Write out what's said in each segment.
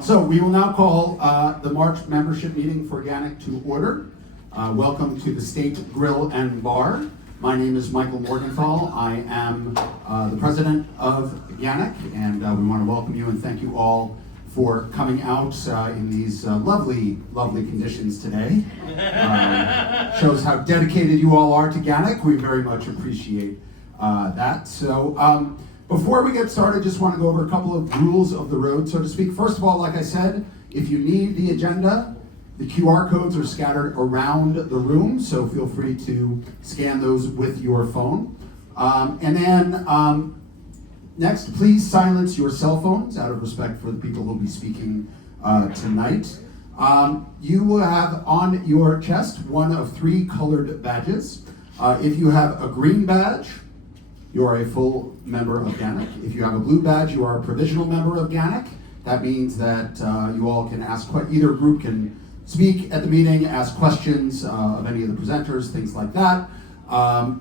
So we will now call the March membership meeting for GANYC to order. Welcome to the State Grill and Bar. My name is Michael Morgenthau. I am the president of GANYC, and we want to welcome you and thank you all for coming out in these lovely, lovely conditions today. Shows how dedicated you all are to GANYC. We very much appreciate that. So before we get started, just want to go over a couple of rules of the road, so to speak. First of all, like I said, if you need the agenda, the QR codes are scattered around the room, so feel free to scan those with your phone. And then next, please silence your cell phones out of respect for the people who will be speaking tonight. You will have on your chest one of 3 colored badges. If you have a green badge, you are a full member of GANYC. If you have a blue badge, you are a provisional member of GANYC. That means that you all can ask, either group can speak at the meeting, ask questions of any of the presenters, things like that.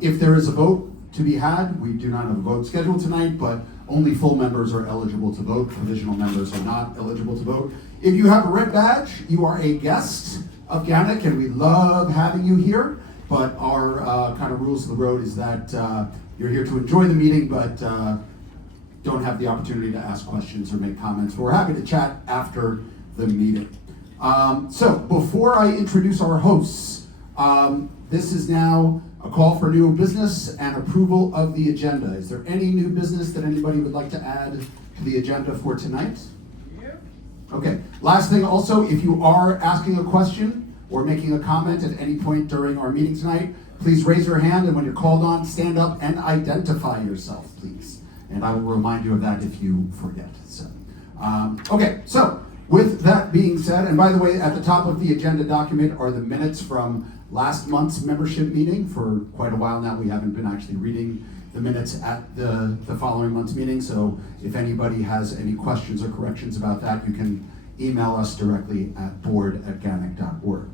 If there is a vote to be had, we do not have a vote scheduled tonight, but only full members are eligible to vote. Provisional members are not eligible to vote. If you have a red badge, you are a guest of GANYC, and we love having you here. But our kind of rules of the road is that you're here to enjoy the meeting, but don't have the opportunity to ask questions or make comments. But we're happy to chat after the meeting. So before I introduce our hosts, this is now a call for new business and approval of the agenda. Is there any new business that anybody would like to add to the agenda for tonight? Yep. Okay. Last thing also, if you are asking a question or making a comment at any point during our meeting tonight, please raise your hand, and when you're called on, stand up and identify yourself, please. And I will remind you of that if you forget. So, okay, so with that being said, and by the way, at the top of the agenda document are the minutes from last month's membership meeting. For quite a while now, we haven't been actually reading the minutes at the following month's meeting. So if anybody has any questions or corrections about that, you can email us directly at board@ganyc.org.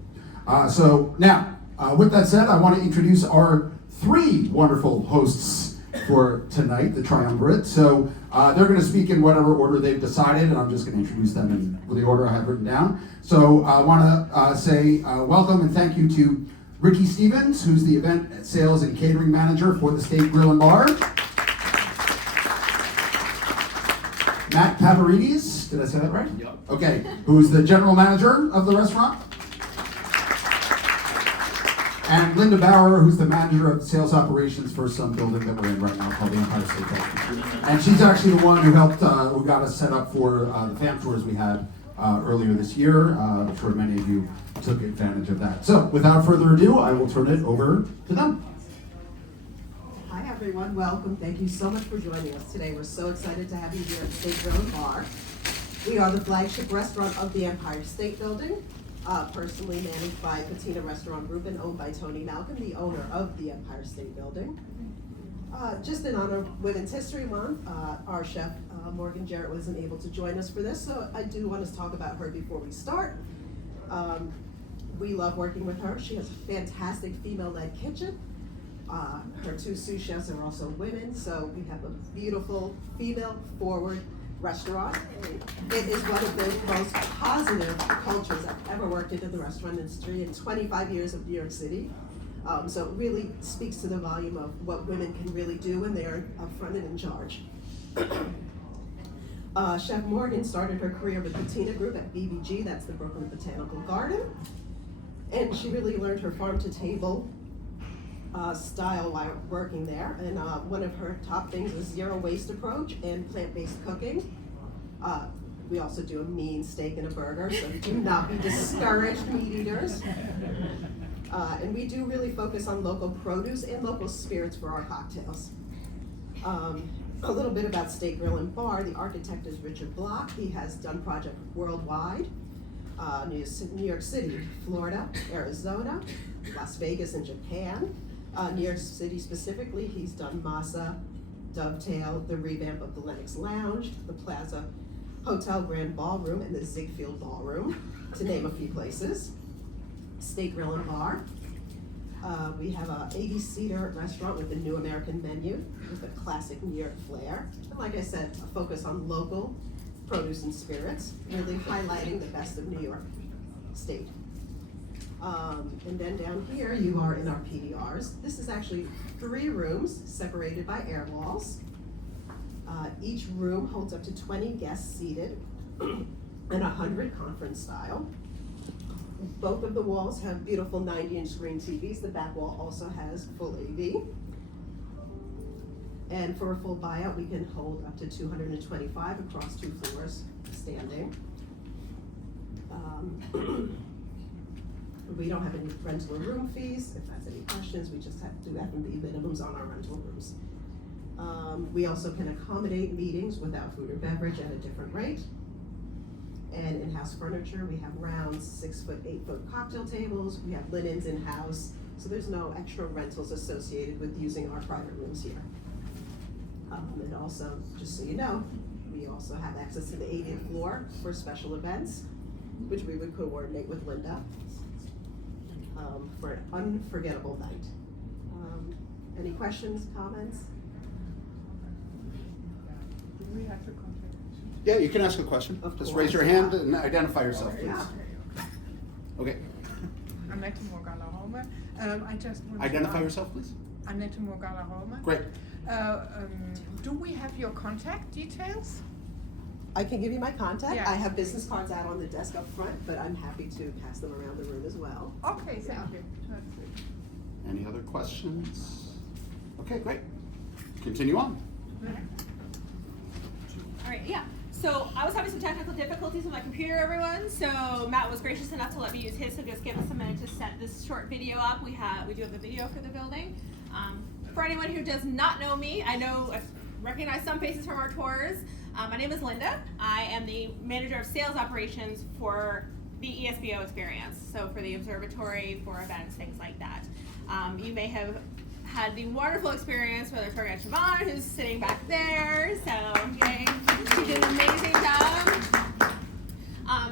So now, with that said, I want to introduce our 3 wonderful hosts for tonight, the triumvirate. So they're going to speak in whatever order they've decided, and I'm just going to introduce them in the order I have written down. So I want to say welcome and thank you to Ricky Stevens, who's the event sales and catering manager for the State Grill and Bar. Matt Pavarides, did I say that right? Yep. Okay, who's the general manager of the restaurant. And Linda Bauer, who's the manager of sales operations for some building that we're in right now called the Empire State Building. And she's actually the one who helped, who got us set up for the fam tours we had earlier this year. I'm sure many of you took advantage of that. So without further ado, I will turn it over to them. Hi everyone, welcome. Thank you so much for joining us today. We're so excited to have you here at State Grill and Bar. We are the flagship restaurant of the Empire State Building. Personally managed by Patina Restaurant Group and owned by Tony Malcolm, the owner of the Empire State Building. Just in honor of Women's History Month, our chef, Morgan Jarrett, wasn't able to join us for this, so I do want to talk about her before we start. We love working with her. She has a fantastic female-led kitchen. Her 2 sous chefs are also women, so we have a beautiful female-forward restaurant. It is one of the most positive cultures I've ever worked in the restaurant industry in 25 years of New York City. So it really speaks to the volume of what women can really do when they're up front and in charge. Chef Morgan started her career with Patina Group at BBG, that's the Brooklyn Botanical Garden. And she really learned her farm-to-table style while working there, and one of her top things is zero waste approach and plant-based cooking. We also do a mean steak and a burger, so do not be discouraged, meat eaters. And we do really focus on local produce and local spirits for our cocktails. A little bit about State Grill and Bar. The architect is Richard Block. He has done projects worldwide. New York City, Florida, Arizona, Las Vegas, and Japan. New York City specifically, he's done Masa, Dovetail, the revamp of the Lenox Lounge, the Plaza Hotel Grand Ballroom, and the Ziegfeld Ballroom, to name a few places. State Grill and Bar. We have a 80-seater restaurant with a new American menu with a classic New York flair. And like I said, a focus on local produce and spirits, really highlighting the best of New York State. And then down here, you are in our PDRs. This is actually 3 rooms separated by air walls. Each room holds up to 20 guests seated and 100 conference style. Both of the walls have beautiful 90-inch screen TVs. The back wall also has full AV. And for a full buyout, we can hold up to 225 across 2 floors standing. We don't have any rental or room fees. If that's any questions, we just have to do F&B minimums on our rental rooms. We also can accommodate meetings without food or beverage at a different rate. And in-house furniture, we have round 6-foot, 8-foot cocktail tables. We have linens in-house, so there's no extra rentals associated with using our private rooms here. And also, just so you know, we also have access to the 80th floor for special events, which we would coordinate with Linda for an unforgettable night. Any questions, comments? We have to contact. Yeah, you can ask a question. Of Just course, raise your yeah. hand and identify yourself, please. Yeah. Okay. Annette Morgana-Rome. I just want Identify to yourself, please. Annette Morgana-Rome. Great. Do we have your contact details? I can give you my contact. Yeah. I have business cards out on the desk up front, but I'm happy to pass them around the room as well. Okay, Yeah. thank you. That's it. Any other questions? Okay, great. Continue on. All right, yeah. So I was having some technical difficulties with my computer, everyone. So Matt was gracious enough to let me use his. So just give us a minute to set this short video up. We do have a video for the building. For anyone who does not know me, I recognize some faces from our tours. My name is Linda. I am the manager of sales operations for the ESBO experience. So for the observatory, for events, things like that. You may have had the wonderful experience with our tour guide Siobhan, who's sitting back there. So yay, she did an amazing job.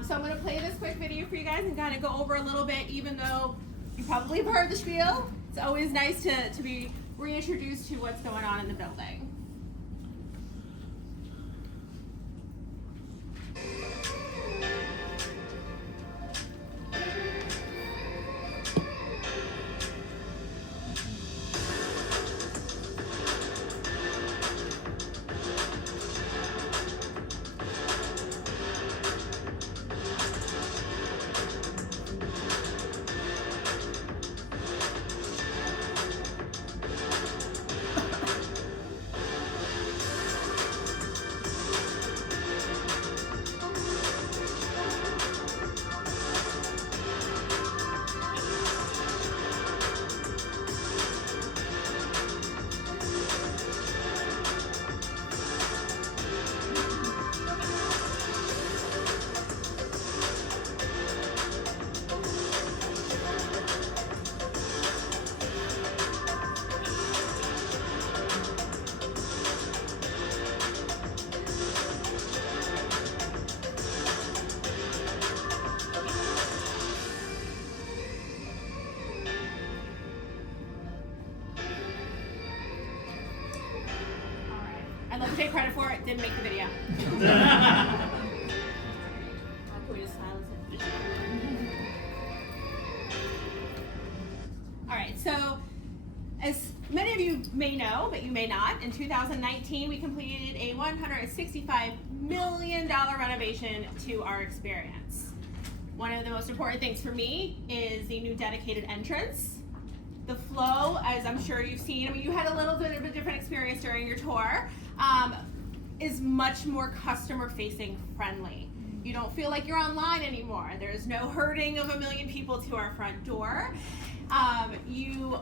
So I'm going to play this quick video for you guys and kind of go over a little bit, even though you probably have heard the spiel. It's always nice to be reintroduced to what's going on in the building. I'd love to take credit for it. Didn't make the video. Can we just silence it? All right. So, as many of you may know, but you may not, in 2019 we completed a $165 million renovation to our experience. One of the most important things for me is the new dedicated entrance. The flow, as I'm sure you've seen, I mean, you had a little bit of a different experience during your tour, is much more customer-facing friendly. You don't feel like you're online anymore. There's no herding of 1 million people to our front door. You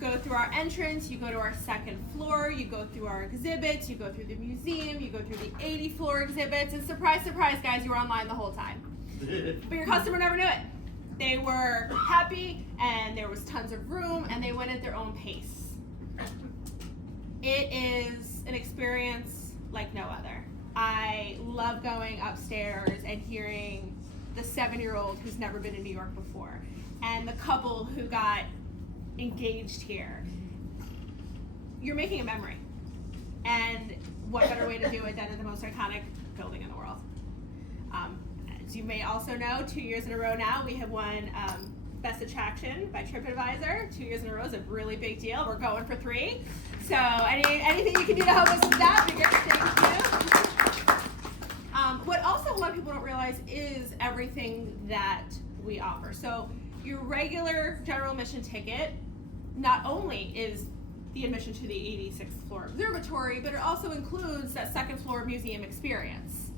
go through our entrance, you go to our second floor, you go through our exhibits, you go through the museum, you go through the 80th floor exhibits, and surprise, surprise, guys, you were online the whole time. But your customer never knew it. They were happy, and there was tons of room, and they went at their own pace. It is an experience like no other. I love going upstairs and hearing the 7-year-old who's never been to New York before, and the couple who got engaged here. You're making a memory. And what better way to do it than at the most iconic building in the world. As you may also know, 2 years in a row now, we have won Best Attraction by TripAdvisor. 2 years in a row is a really big deal. We're going for 3. So anything you can do to help us with that, be great. Thank you. What also a lot of people don't realize is everything that we offer. So your regular general admission ticket not only is the admission to the 86th floor observatory, but it also includes that second floor museum experience.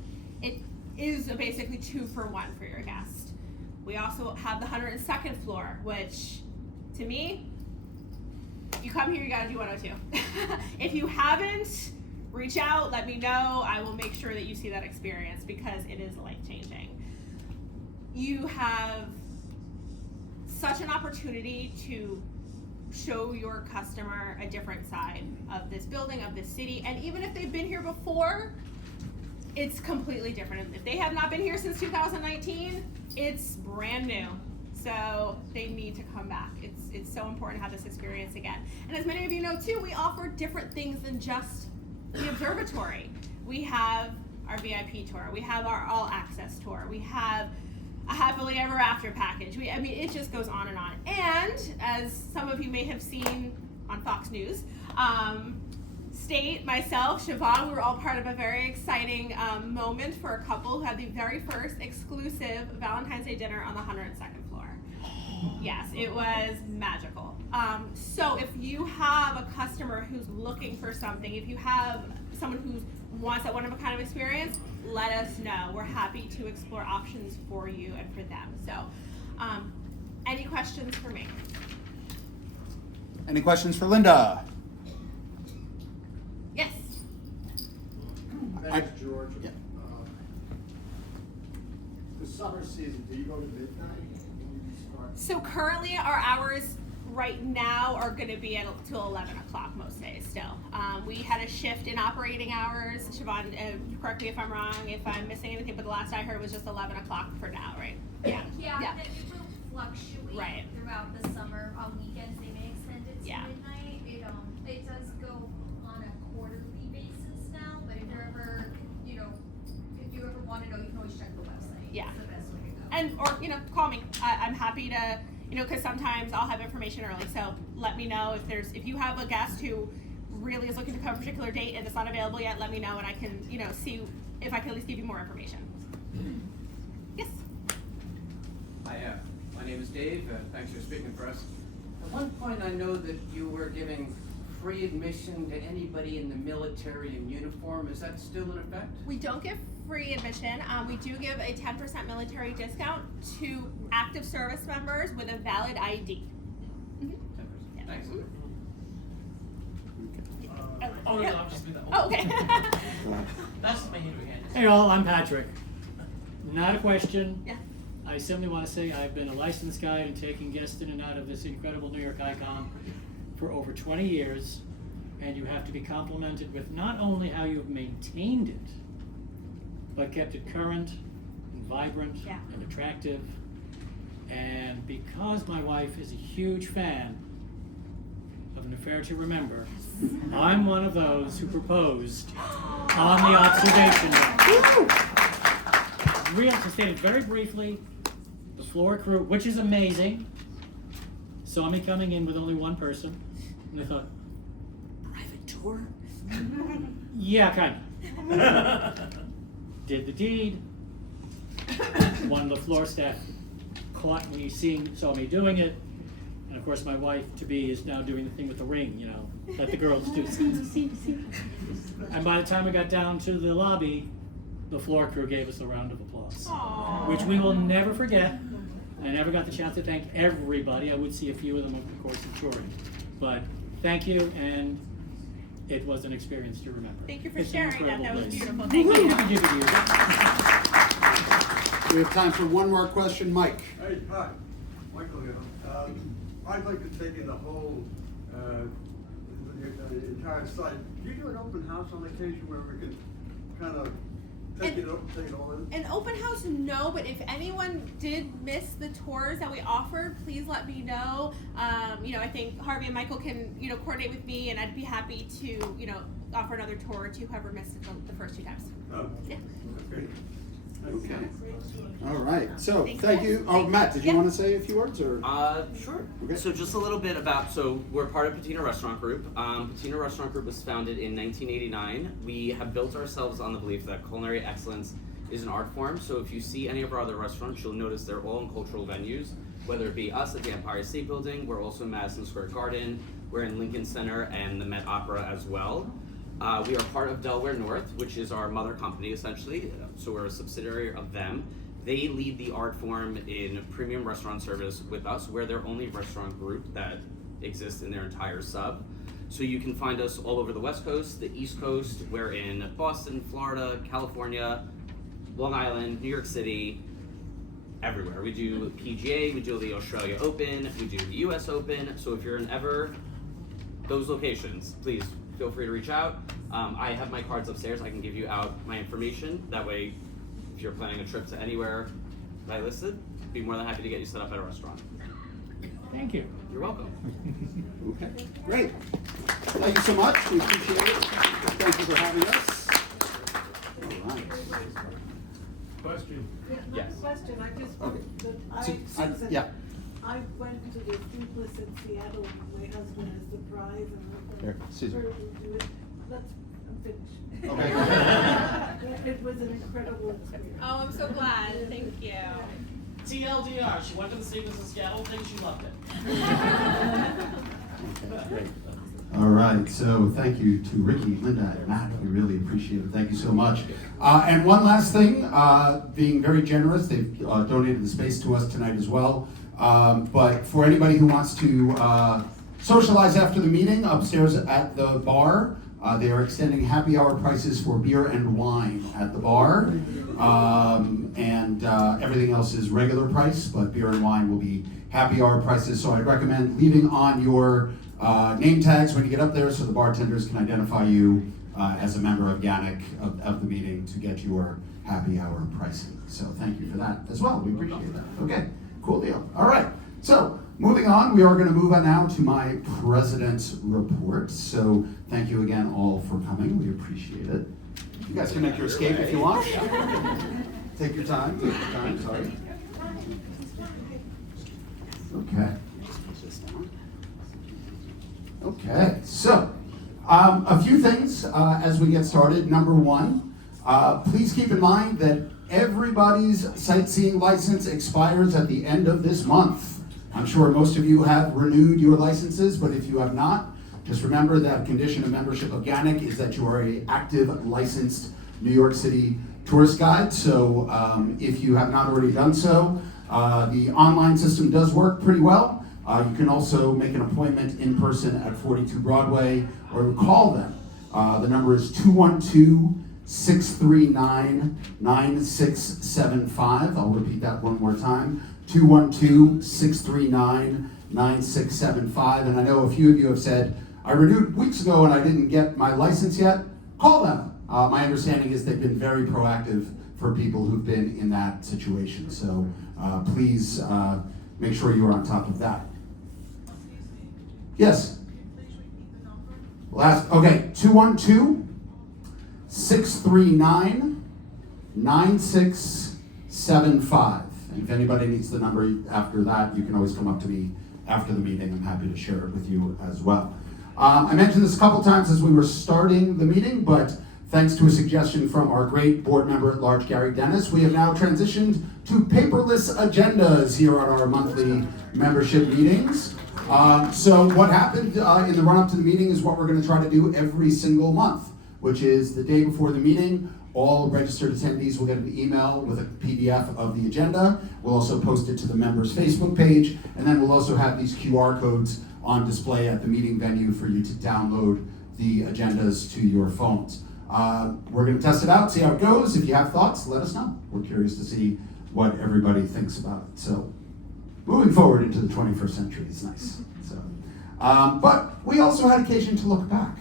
It is a basically 2-for-1 for your guest. We also have the 102nd floor, which to me, you come here, you gotta do 102. If you haven't, reach out, let me know. I will make sure that you see that experience because it is life-changing. You have such an opportunity to show your customer a different side of this building, of this city, and even if they've been here before, it's completely different. If they have not been here since 2019, it's brand new. So they need to come back. It's so important to have this experience again. And as many of you know too, we offer different things than just the observatory. We have our VIP tour. We have our all access tour. We have a happily ever after package. I mean, it just goes on and on. And as some of you may have seen on Fox News, State, myself, Siobhan, we were all part of a very exciting moment for a couple who had the very first exclusive Valentine's Day dinner on the 102nd floor. Yes, it was magical. So if you have a customer who's looking for something, if you have someone who wants that one-of-a-kind experience, let us know. We're happy to explore options for you and for them. So, any questions for me? Any questions for Linda? Yes. Thanks, George. Yeah. The summer season, do you go to midnight when you start? So currently our hours right now are going to be till 11 o'clock most days still. We had a shift in operating hours. Siobhan, correct me if I'm wrong, if I'm missing anything, but the last I heard was just 11 o'clock for now, right? Yeah. Yeah. It will fluctuate Right. throughout the summer. On weekends, they may extend it to Yeah. midnight. It does go on a quarterly basis now, but if you're ever, if you ever want to know, you can always check the website. Yeah. It's the best way to go. And, or, call me. I'm happy to, because sometimes I'll have information early. So let me know if you have a guest who really is looking to come a particular date and it's not available yet, let me know and I can, see if I can at least give you more information. Yes? Hi, my name is Dave. Thanks for speaking for us. At one point, I know that you were giving free admission to anybody in the military in uniform. Is that still in effect? We don't give free admission. We do give a 10% military discount to active service members with a valid ID. 10%. Thanks. Oh, no, I'm just doing that. Oh, okay. That's my hand to hand. Hey all, I'm Patrick. Not a question. Yeah. I simply want to say I've been a licensed guide and taking guests in and out of this incredible New York icon for over 20 years, and you have to be complimented with not only how you've maintained it, but kept it current and vibrant Yeah. and attractive. And because my wife is a huge fan of An Affair to Remember, I'm one of those who proposed on the observation deck. To state it very briefly, the floor crew, which is amazing, saw me coming in with only one person, and they thought, private tour? Yeah, kind of. Did the deed. One of the floor staff caught me saw me doing it, and of course my wife-to-be is now doing the thing with the ring, that the girls do. And by the time we got down to the lobby, the floor crew gave us a round of applause, Aww. which we will never forget. I never got the chance to thank everybody. I would see a few of them over the course of touring. But thank you, and it was an experience to remember. Thank you for It's an sharing that. incredible That was place. beautiful. Thank you. Thank you to you. We have time for one more question. Mike. Hey, hi, Michael here. I'd like to take in the whole, the entire site. Do you do an open house on occasion where we can kind of take it all in? An open house, no, but if anyone did miss the tours that we offered, please let me know. I think Harvey and Michael can, coordinate with me, and I'd be happy to, offer another tour to whoever missed it the first 2 times. Oh, Yeah. great. Okay. All right. So Thank thank you. you. Oh, Matt, did you Yeah. want to say a few words or? Sure. Okay. So just a little bit about, so we're part of Patina Restaurant Group. Patina Restaurant Group was founded in 1989. We have built ourselves on the belief that culinary excellence is an art form. So if you see any of our other restaurants, you'll notice they're all in cultural venues, whether it be us at the Empire State Building, we're also in Madison Square Garden, we're in Lincoln Center and the Met Opera as well. We are part of Delaware North, which is our mother company essentially, so we're a subsidiary of them. They lead the art form in premium restaurant service with us. We're their only restaurant group that exists in their entire sub. So you can find us all over the West Coast, the East Coast. We're in Boston, Florida, California, Long Island, New York City, everywhere. We do PGA, we do the Australia Open, we do the US Open. So if you're in ever those locations, please feel free to reach out. I have my cards upstairs. I can give you out my information. That way, if you're planning a trip to anywhere that I listed, I'd be more than happy to get you set up at a restaurant. Thank you. You're welcome. Okay. Great. Thank you so much. We appreciate it. Thank you for having us. All right. Question. Yes. Question, I just, Okay. Susan, Yeah. I went to the Sleepless in Seattle with my husband as the prize and Here, Susan. I'm finished. Okay. It was an incredible experience. Oh, I'm so glad. Thank you. TLDR, she went to the Sleepless in Seattle thing, she loved it. Okay, great. All right, so thank you to Ricky, Linda, and Matt. We really appreciate it. Thank you so much. And one last thing, being very generous, they've donated the space to us tonight as well. But for anybody who wants to socialize after the meeting, upstairs at the bar, they are extending happy hour prices for beer and wine at the bar. And everything else is regular price, but beer and wine will be happy hour prices. So I'd recommend leaving on your name tags when you get up there so the bartenders can identify you as a member of GANYC of the meeting to get your happy hour pricing. So thank you for that as well. We appreciate that. Okay, cool deal. All right, so moving on, we are going to move on now to my president's report. So thank you again all for coming. We appreciate it. You guys can make your escape if you want. Take your time. Take your time. Sorry. Okay. Okay, so a few things as we get started. Number one, please keep in mind that everybody's sightseeing license expires at the end of this month. I'm sure most of you have renewed your licenses, but if you have not, just remember that a condition of membership of GANYC is that you are an active licensed New York City tourist guide. So if you have not already done so, the online system does work pretty well. You can also make an appointment in person at 42 Broadway or call them. The number is 212-639-9675. I'll repeat that one more time. 212-639-9675. And I know a few of you have said, I renewed weeks ago and I didn't get my license yet. Call them. My understanding is they've been very proactive for people who've been in that situation. So please make sure you are on top of that. Yes? Last, okay, 212-639-9675. And if anybody needs the number after that, you can always come up to me after the meeting. I'm happy to share it with you as well. I mentioned this a couple times as we were starting the meeting, but thanks to a suggestion from our great board member at large, Gary Dennis, we have now transitioned to paperless agendas here at our monthly membership meetings. So what happened in the run-up to the meeting is what we're going to try to do every single month, which is the day before the meeting, all registered attendees will get an email with a PDF of the agenda. We'll also post it to the members' Facebook page, and then we'll also have these QR codes on display at the meeting venue for you to download the agendas to your phones. We're going to test it out, see how it goes. If you have thoughts, let us know. We're curious to see what everybody thinks about it. So, moving forward into the 21st century is nice. So, but we also had occasion to look back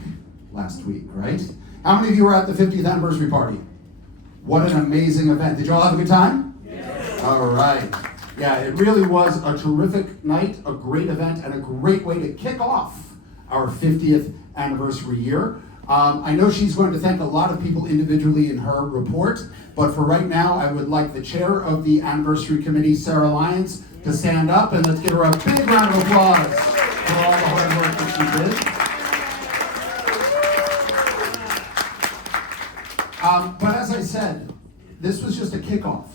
last week, right? How many of you were at the 50th anniversary party? What an amazing event. Did you all have a good time? Yes. All right. Yeah, it really was a terrific night, a great event, and a great way to kick off our 50th anniversary year. I know she's going to thank a lot of people individually in her report, but for right now, I would like the chair of the anniversary committee, Sarah Lyons, to stand up, and let's give her a big round of applause for all the hard work that she did. But as I said, this was just a kickoff.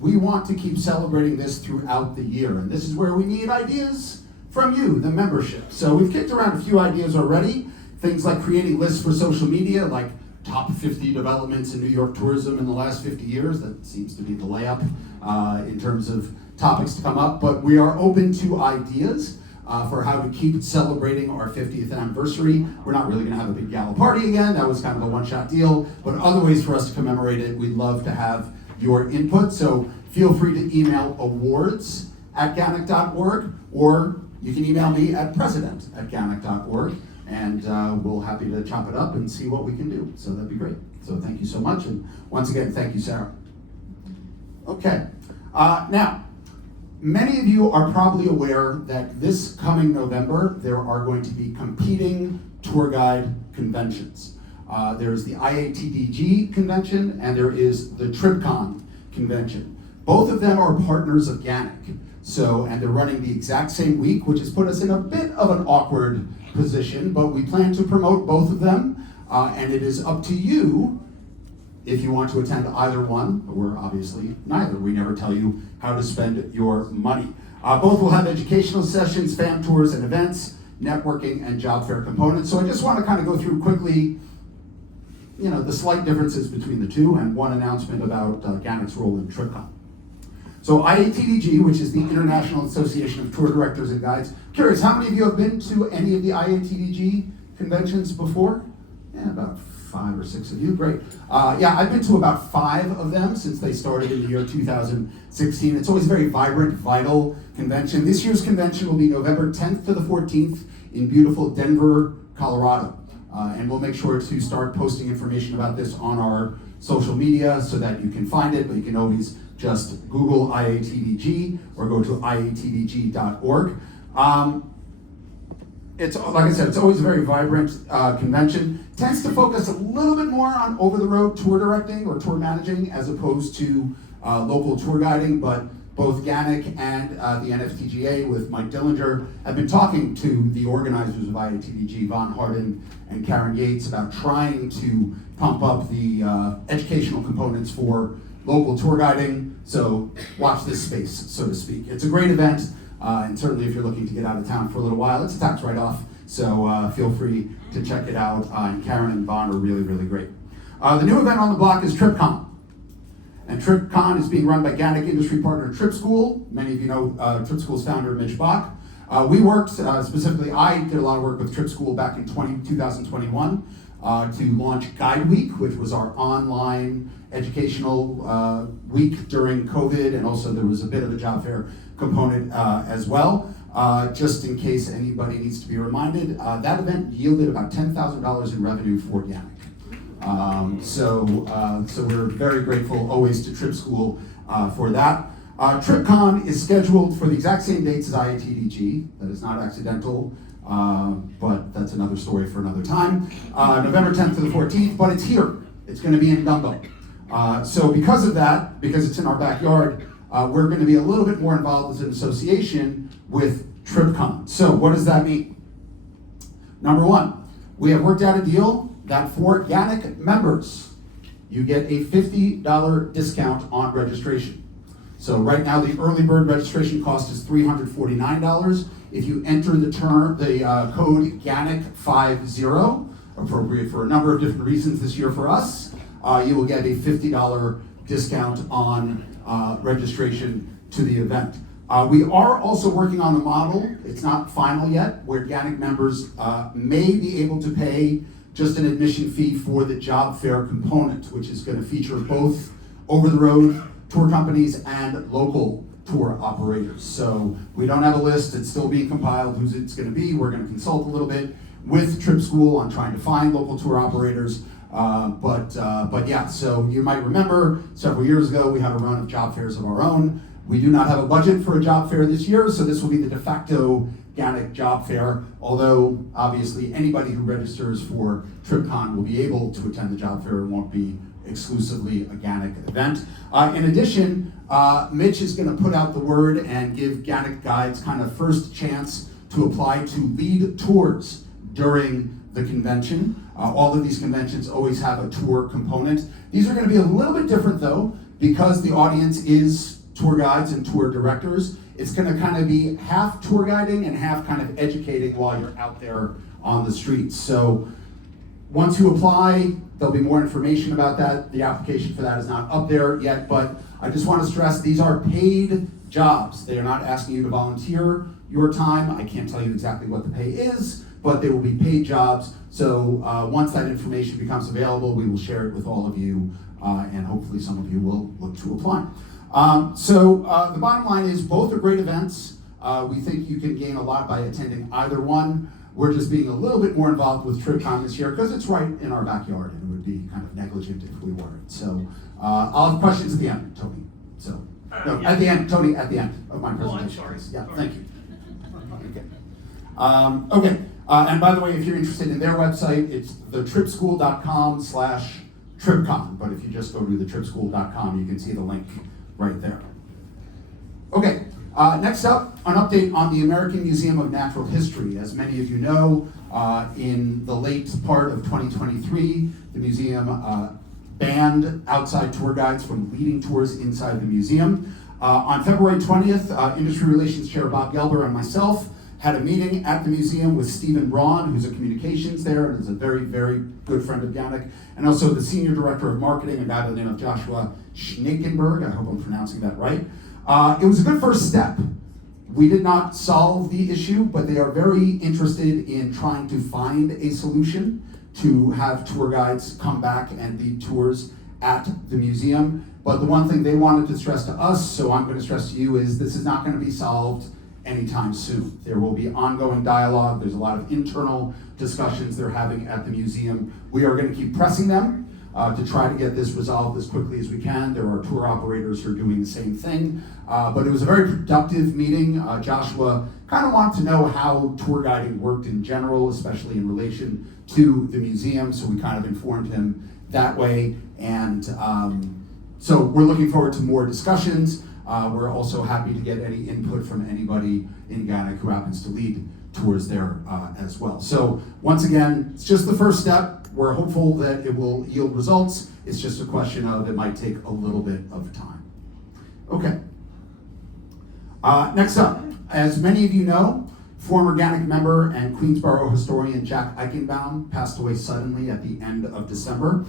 We want to keep celebrating this throughout the year, and this is where we need ideas from you, the membership. So we've kicked around a few ideas already, things like creating lists for social media, like top 50 developments in New York tourism in the last 50 years. That seems to be the layup in terms of topics to come up, but we are open to ideas for how to keep celebrating our 50th anniversary. We're not really gonna have a big gala party again, that was kind of a one-shot deal, but other ways for us to commemorate it, we'd love to have your input, so feel free to email awards@ganyc.org, or you can email me at president@ganyc.org, and we'll happy to chop it up and see what we can do, so that'd be great. So thank you so much, and once again, thank you, Sarah. Okay, now, many of you are probably aware that this coming November, there are going to be competing tour guide conventions. There's the IATDG convention, and there is the TripCon convention. Both of them are partners of GANYC. So, and they're running the exact same week, which has put us in a bit of an awkward position, but we plan to promote both of them, and it is up to you if you want to attend either one, or obviously neither. We never tell you how to spend your money. Both will have educational sessions, fam tours and events, networking and job fair components. So I just want to kind of go through quickly, you know, the slight differences between the two, and one announcement about GANYC's role in TripCon. So IATDG, which is the International Association of Tour Directors and Guides. Curious, how many of you have been to any of the IATDG conventions before? Yeah, about 5 or 6 of you, great. Yeah, I've been to about 5 of them since they started in the year 2016. It's always a very vibrant, vital convention. This year's convention will be November 10th to the 14th in beautiful Denver, Colorado. And we'll make sure to start posting information about this on our social media so that you can find it, but you can always just Google IATDG or go to iatdg.org. It's, like I said, it's always a very vibrant convention. Tends to focus a little bit more on over-the-road tour directing or tour managing as opposed to local tour guiding, but both GANYC and the NFTGA with Mike Dillinger have been talking to the organizers of IATDG, Von Harden and Karen Yates, about trying to pump up the educational components for local tour guiding. So watch this space, so to speak. It's a great event, and certainly if you're looking to get out of town for a little while, it's a tax write-off. So feel free to check it out, and Karen and Von are really, really great. The new event on the block is TripCon. And TripCon is being run by GANYC industry partner Trip School. Many of you know Trip School's founder, Mitch Bach. We worked, specifically I did a lot of work with Trip School back in 2021 to launch Guide Week, which was our online educational week during COVID, and also there was a bit of a job fair component as well. Just in case anybody needs to be reminded, that event yielded about $10,000 in revenue for GANYC. So we're very grateful always to Trip School for that. TripCon is scheduled for the exact same dates as IATDG. That is not accidental, but that's another story for another time. November 10th to the 14th, but it's here. It's going to be in Dumbo. So because of that, because it's in our backyard, we're going to be a little bit more involved as an association with TripCon. So what does that mean? Number one, we have worked out a deal that for GANYC members, you get a $50 discount on registration. So right now, the early bird registration cost is $349. If you enter the code GANYC50, appropriate for a number of different reasons this year for us, you will get a $50 discount on registration to the event. We are also working on a model, it's not final yet, where GANYC members may be able to pay just an admission fee for the job fair component, which is going to feature both over-the-road tour companies and local tour operators. So we don't have a list, it's still being compiled, who's it's going to be. We're going to consult a little bit with Trip School on trying to find local tour operators. But yeah, so you might remember several years ago we had a run of job fairs of our own. We do not have a budget for a job fair this year, so this will be the de facto GANYC job fair, although obviously anybody who registers for TripCon will be able to attend the job fair and won't be exclusively a GANYC event. In addition, Mitch is going to put out the word and give GANYC guides kind of first chance to apply to lead tours during the convention. All of these conventions always have a tour component. These are going to be a little bit different though, because the audience is tour guides and tour directors. It's going to kind of be half tour guiding and half kind of educating while you're out there on the streets. So once you apply, there'll be more information about that. The application for that is not up there yet, but I just want to stress these are paid jobs. They are not asking you to volunteer your time. I can't tell you exactly what the pay is, but they will be paid jobs. So once that information becomes available, we will share it with all of you, and hopefully some of you will look to apply. The bottom line is both are great events. We think you can gain a lot by attending either one. We're just being a little bit more involved with TripCon this year because it's right in our backyard and it would be kind of negligent if we weren't. So I'll have questions at the end, Tony. So, no, yeah. at the end, Tony, at the end of my presentation. I'm sorry. Yeah, Sorry. thank you. Okay. And by the way, if you're interested in their website, it's thetripschool.com/TripCon. But if you just go to thetripschool.com, you can see the link right there. Okay, next up, an update on the American Museum of Natural History. As many of you know, in the late part of 2023, the museum banned outside tour guides from leading tours inside the museum. On February 20th, Industry Relations Chair Bob Gelber and myself had a meeting at the museum with Stephen Braun, who's a communications there and is a very, very good friend of GANYC, and also the Senior Director of Marketing, a guy by the name of Joshua Schnakenberg. I hope I'm pronouncing that right. It was a good first step. We did not solve the issue, but they are very interested in trying to find a solution to have tour guides come back and lead tours at the museum. But the one thing they wanted to stress to us, so I'm going to stress to you, is this is not going to be solved anytime soon. There will be ongoing dialogue. There's a lot of internal discussions they're having at the museum. We are going to keep pressing them to try to get this resolved as quickly as we can. There are tour operators who are doing the same thing. But it was a very productive meeting. Joshua kind of wanted to know how tour guiding worked in general, especially in relation to the museum. So we kind of informed him that way. And so we're looking forward to more discussions. We're also happy to get any input from anybody in GANYC who happens to lead tours there as well. So once again, it's just the first step. We're hopeful that it will yield results. It's just a question of it might take a little bit of time. Okay. Next up, as many of you know, former GANYC member and Queensborough historian Jack Eichenbaum passed away suddenly at the end of December.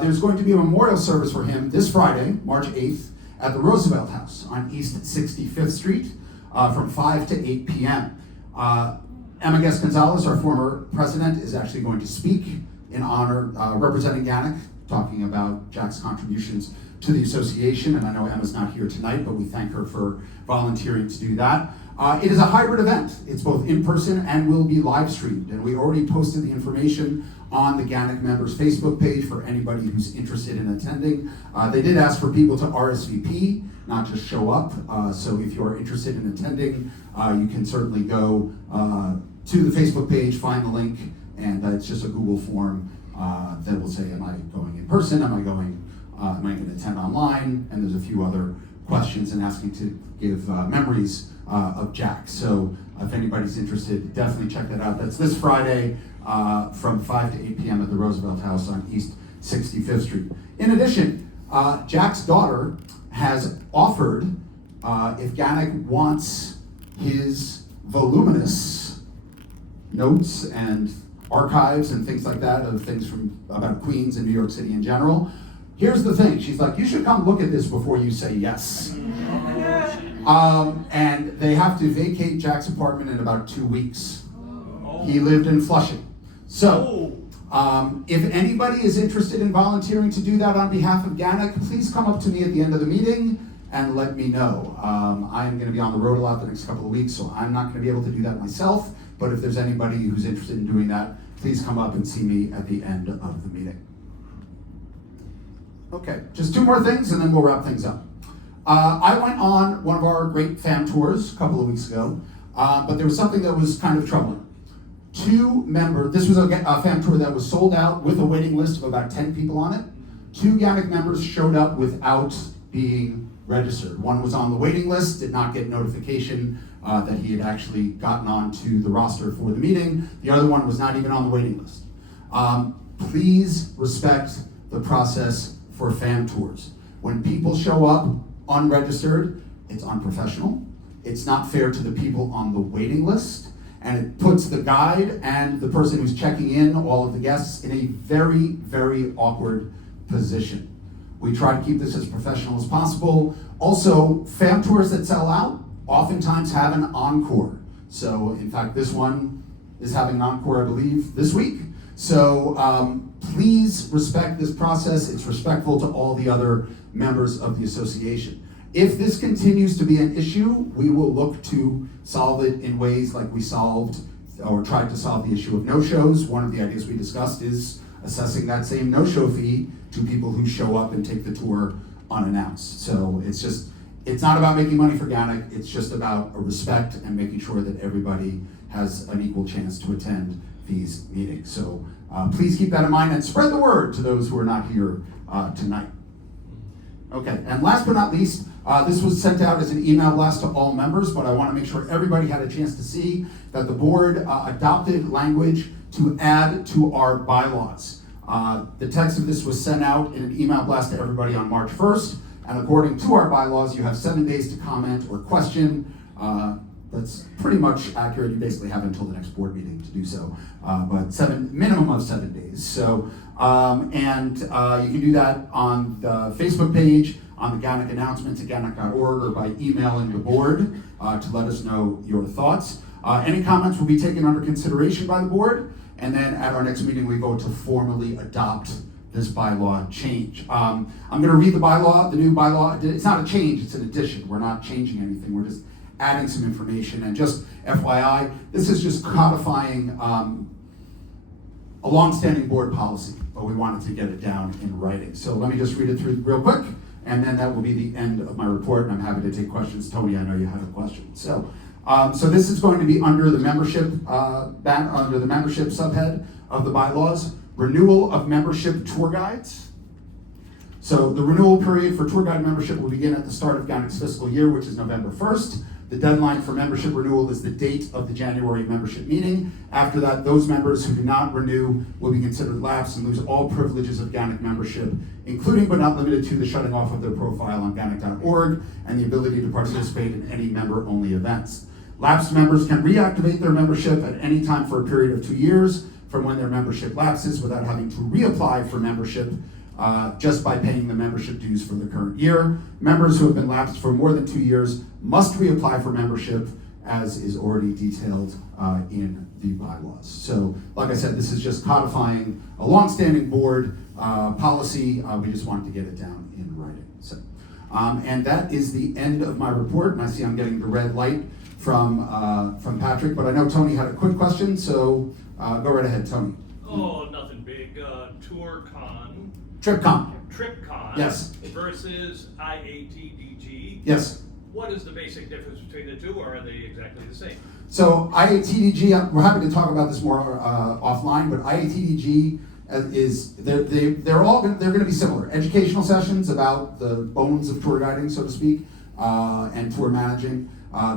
There's going to be a memorial service for him this Friday, March 8th, at the Roosevelt House on East 65th Street from 5 to 8 p.m. Emma Guest-Gonzalez, our former president, is actually going to speak in honor, representing GANYC, talking about Jack's contributions to the association. And I know Emma's not here tonight, but we thank her for volunteering to do that. It is a hybrid event. It's both in person and will be live streamed. And we already posted the information on the GANYC members Facebook page for anybody who's interested in attending. They did ask for people to RSVP, not just show up. So if you're interested in attending, you can certainly go to the Facebook page, find the link, and it's just a Google form that will say, am I going in person? Am I going to attend online? And there's a few other questions and asking to give memories of Jack. So if anybody's interested, definitely check that out. That's this Friday from 5 to 8 p.m. at the Roosevelt House on East 65th Street. In addition, Jack's daughter has offered, if GANYC wants his voluminous notes and archives and things like that of things about Queens and New York City in general. Here's the thing, she's like, you should come look at this before you say yes. And they have to vacate Jack's apartment in about 2 weeks. He lived in Flushing. So, if anybody is interested in volunteering to do that on behalf of GANYC, please come up to me at the end of the meeting and let me know. I'm going to be on the road a lot the next couple of weeks, so I'm not going to be able to do that myself. But if there's anybody who's interested in doing that, please come up and see me at the end of the meeting. Okay, just 2 more things and then we'll wrap things up. I went on one of our great fam tours a couple of weeks ago, but there was something that was kind of troubling. This was a fam tour that was sold out with a waiting list of about 10 people on it. 2 GANYC members showed up without being registered. One was on the waiting list, did not get notification that he had actually gotten onto the roster for the meeting. The other one was not even on the waiting list. Please respect the process for fam tours. When people show up unregistered, it's unprofessional. It's not fair to the people on the waiting list, and it puts the guide and the person who's checking in, all of the guests, in a very, very awkward position. We try to keep this as professional as possible. Also, fam tours that sell out oftentimes have an encore. So, in fact, this one is having an encore, I believe, this week. So, please respect this process. It's respectful to all the other members of the association. If this continues to be an issue, we will look to solve it in ways like we solved or tried to solve the issue of no-shows. One of the ideas we discussed is assessing that same no-show fee to people who show up and take the tour unannounced. So it's not about making money for GANYC, it's just about a respect and making sure that everybody has an equal chance to attend these meetings. So please keep that in mind and spread the word to those who are not here tonight. Okay, and last but not least, this was sent out as an email blast to all members, but I want to make sure everybody had a chance to see that the board adopted language to add to our bylaws. The text of this was sent out in an email blast to everybody on March 1st, and according to our bylaws, you have 7 days to comment or question. That's pretty much accurate. You basically have until the next board meeting to do so, but minimum of 7 days. So, you can do that on the Facebook page, on the GANYC announcements at GANYC.org, or by emailing the board to let us know your thoughts. Any comments will be taken under consideration by the board, and then at our next meeting we vote to formally adopt this bylaw change. I'm going to read the bylaw, the new bylaw. It's not a change, it's an addition. We're not changing anything, we're just adding some information. And just FYI, this is just codifying a long-standing board policy, but we wanted to get it down in writing. So let me just read it through real quick, and then that will be the end of my report, and I'm happy to take questions. Tony, I know you had a question. So this is going to be under the membership under the membership subhead of the bylaws. Renewal of membership tour guides. So the renewal period for tour guide membership will begin at the start of GANYC's fiscal year, which is November 1st. The deadline for membership renewal is the date of the January membership meeting. After that, those members who do not renew will be considered lapsed and lose all privileges of GANYC membership, including but not limited to the shutting off of their profile on GANYC.org and the ability to participate in any member-only events. Lapsed members can reactivate their membership at any time for a period of 2 years from when their membership lapses without having to reapply for membership just by paying the membership dues for the current year. Members who have been lapsed for more than 2 years must reapply for membership, as is already detailed in the bylaws. So, like I said, this is just codifying a long-standing board policy. We just wanted to get it down in writing. So, and that is the end of my report. And I see I'm getting the red light from Patrick, but I know Tony had a quick question, so go right ahead, Tony. Oh, nothing big. TourCon. TripCon. TripCon. Yes. Versus IATDG. Yes. What is the basic difference between the two, or are they exactly the same? So IATDG, we're happy to talk about this more offline, but IATDG is they're going to be similar. Educational sessions about the bones of tour guiding, so to speak, and tour managing.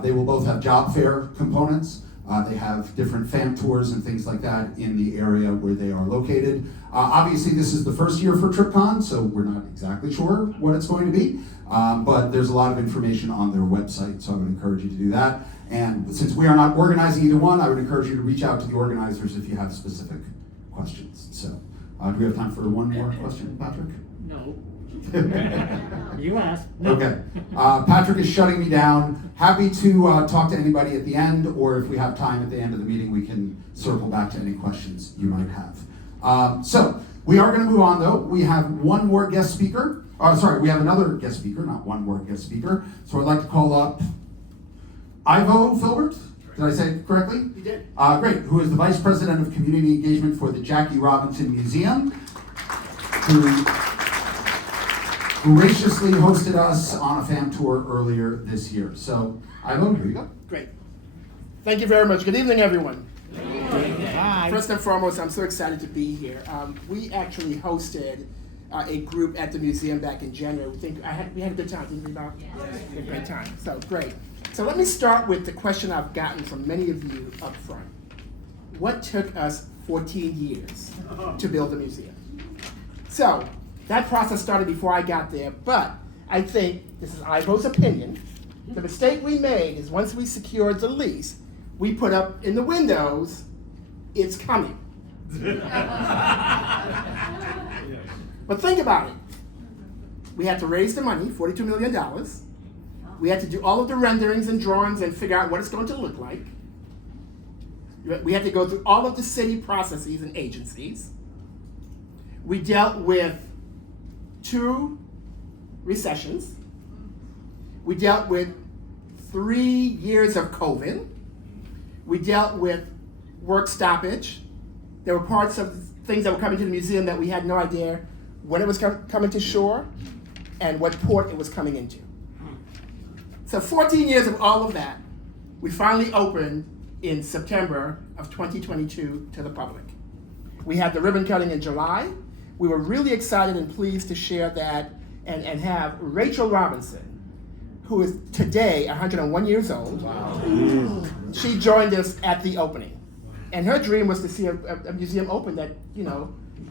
They will both have job fair components. They have different fam tours and things like that in the area where they are located. Obviously, this is the first year for TripCon, so we're not exactly sure what it's going to be, but there's a lot of information on their website, so I would encourage you to do that. And since we are not organizing either one, I would encourage you to reach out to the organizers if you have specific questions. So, do we have time for one more question, Patrick? No. You asked. No. Okay. Patrick is shutting me down. Happy to talk to anybody at the end, or if we have time at the end of the meeting, we can circle back to any questions you might have. So we are going to move on, though. We have one more guest speaker. We have another guest speaker, not one more guest speaker. So I'd like to call up Ivo Philbert. Did I say it correctly? You did. Great. Who is the Vice President of Community Engagement for the Jackie Robinson Museum. graciously hosted us on a fam tour earlier this year. So Ivo, here you go. Great. Thank you very much. Good evening, everyone. First and foremost, I'm so excited to be here. We actually hosted a group at the museum back in January. We had a good time, didn't we, Bob? Yeah. A great time. So great. So let me start with the question I've gotten from many of you up front. What took us 14 years to build a museum? So that process started before I got there, but I think, this is Ivo's opinion, the mistake we made is once we secured the lease, we put up in the windows, it's coming. But think about it. We had to raise the money, $42 million. We had to do all of the renderings and drawings and figure out what it's going to look like. We had to go through all of the city processes and agencies. We dealt with 2 recessions. We dealt with 3 years of COVID. We dealt with work stoppage. There were parts of things that were coming to the museum that we had no idea when it was coming to shore and what port it was coming into. So 14 years of all of that, we finally opened in September of 2022 to the public. We had the ribbon cutting in July. We were really excited and pleased to share that and have Rachel Robinson, who is today 101 years old. Wow. She joined us at the opening. And her dream was to see a museum open that,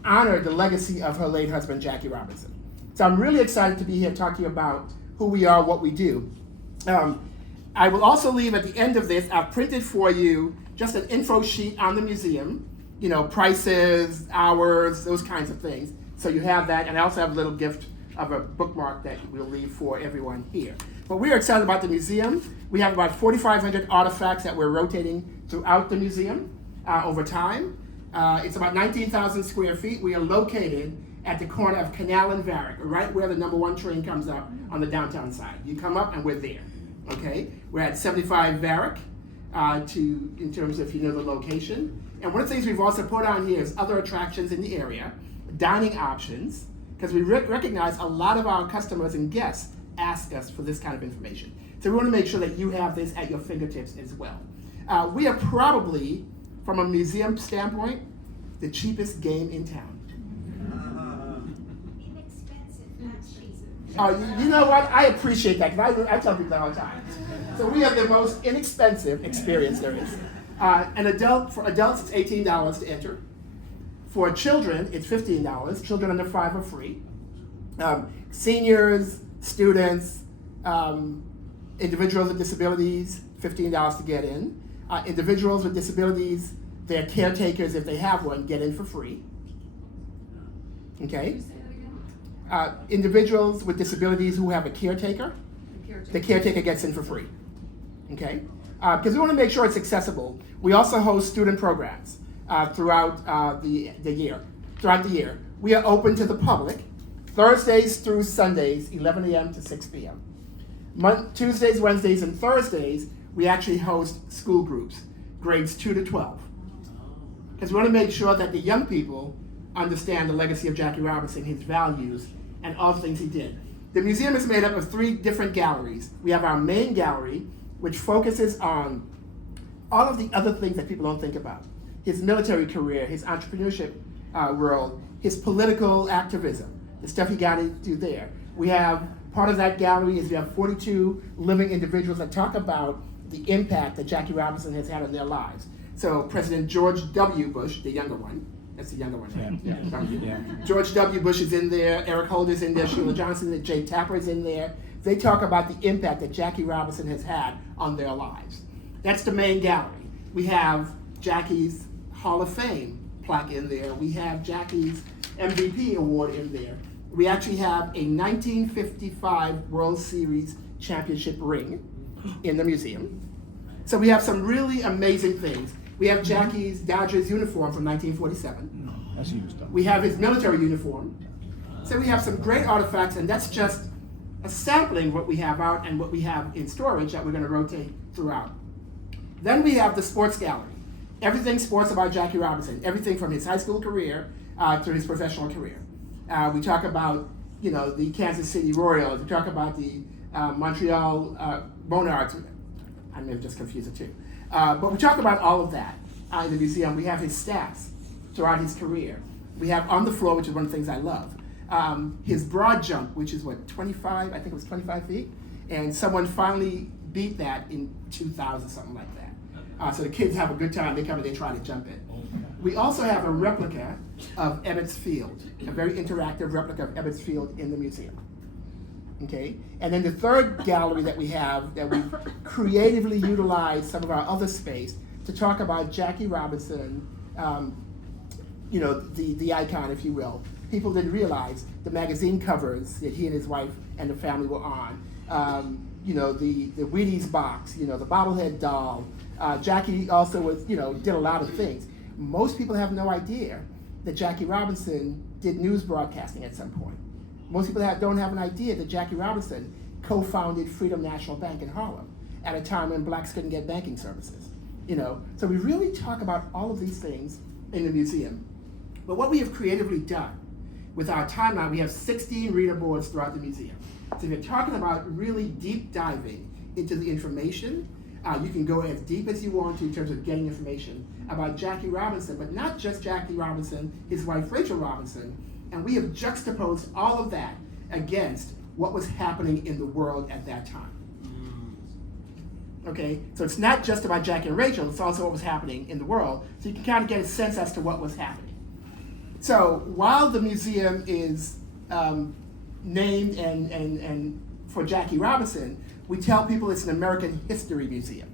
honored the legacy of her late husband, Jackie Robinson. So I'm really excited to be here talking about who we are, what we do. I will also leave at the end of this, I've printed for you just an info sheet on the museum, prices, hours, those kinds of things. So you have that, and I also have a little gift of a bookmark that we'll leave for everyone here. But we're excited about the museum. We have about 4,500 artifacts that we're rotating throughout the museum over time. It's about 19,000 square feet. We are located at the corner of Canal and Varick, right where the number 1 train comes up on the downtown side. You come up and we're there, okay? We're at 75 Varick in terms of if you know the location. And one of the things we've also put on here is other attractions in the area, dining options, because we recognize a lot of our customers and guests ask us for this kind of information. So we want to make sure that you have this at your fingertips as well. We are probably, from a museum standpoint, the cheapest game in town. You know what? I appreciate that, because I tell people that all the time. So we have the most inexpensive experience there is. For adults, it's $18 to enter. For children, it's $15. Children under 5 are free. Seniors, students, individuals with disabilities, $15 to get in. Individuals with disabilities, their caretakers, if they have one, get in for free. Okay? Individuals with disabilities who have a caretaker, the caretaker gets in for free. Okay? Because we want to make sure it's accessible. We also host student programs throughout the year. Throughout the year, we are open to the public Thursdays through Sundays, 11 a.m. to 6 p.m. Tuesdays, Wednesdays, and Thursdays, we actually host school groups, grades 2 to 12. Because we want to make sure that the young people understand the legacy of Jackie Robinson, his values, and all the things he did. The museum is made up of 3 different galleries. We have our main gallery, which focuses on all of the other things that people don't think about. His military career, his entrepreneurship world, his political activism, the stuff he got into there. We have, part of that gallery is we have 42 living individuals that talk about the impact that Jackie Robinson has had on their lives. So President George W. Bush, the younger one, that's the younger one, right? Yeah. George W. Bush is in there, Eric Holder's in there, Sheila Johnson, Jay Tapper is in there. They talk about the impact that Jackie Robinson has had on their lives. That's the main gallery. We have Jackie's Hall of Fame plaque in there. We have Jackie's MVP award in there. We actually have a 1955 World Series championship ring in the museum. So we have some really amazing things. We have Jackie's Dodgers uniform from 1947. That's used up. We have his military uniform. So we have some great artifacts, and that's just a sampling of what we have out and what we have in storage that we're going to rotate throughout. Then we have the sports gallery. Everything sports about Jackie Robinson, everything from his high school career to his professional career. We talk about the Kansas City Royals. We talk about the Montreal Monarchs. I may have just confused the two. But we talk about all of that in the museum. We have his stats throughout his career. We have on the floor, which is one of the things I love. His broad jump, which is 25, I think it was 25 feet. And someone finally beat that in 2000, something like that. So the kids have a good time, they come and they try to jump it. We also have a replica of Ebbets Field, a very interactive replica of Ebbets Field in the museum. Okay, and then the third gallery that we have, that we creatively utilized some of our other space to talk about Jackie Robinson, the icon, if you will. People didn't realize the magazine covers that he and his wife and the family were on. The Wheaties box, the bobblehead doll. Jackie also was, did a lot of things. Most people have no idea that Jackie Robinson did news broadcasting at some point. Most people don't have an idea that Jackie Robinson co-founded Freedom National Bank in Harlem at a time when blacks couldn't get banking services. So we really talk about all of these things in the museum. But what we have creatively done with our timeline, we have 16 reader boards throughout the museum. So if you're talking about really deep diving into the information, you can go as deep as you want to in terms of getting information about Jackie Robinson, but not just Jackie Robinson, his wife Rachel Robinson. And we have juxtaposed all of that against what was happening in the world at that time. Okay, so it's not just about Jackie and Rachel, it's also what was happening in the world. So you can kind of get a sense as to what was happening. So while the museum is named and for Jackie Robinson, we tell people it's an American history museum.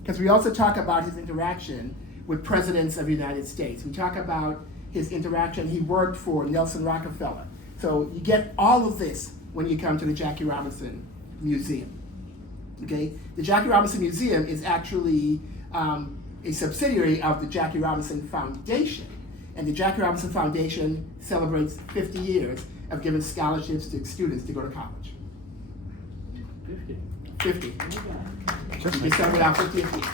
Because we also talk about his interaction with presidents of the United States. We talk about his interaction, he worked for Nelson Rockefeller. So you get all of this when you come to the Jackie Robinson Museum. Okay, the Jackie Robinson Museum is actually a subsidiary of the Jackie Robinson Foundation. And the Jackie Robinson Foundation celebrates 50 years of giving scholarships to students to go to college. 50. We celebrate our 50th year.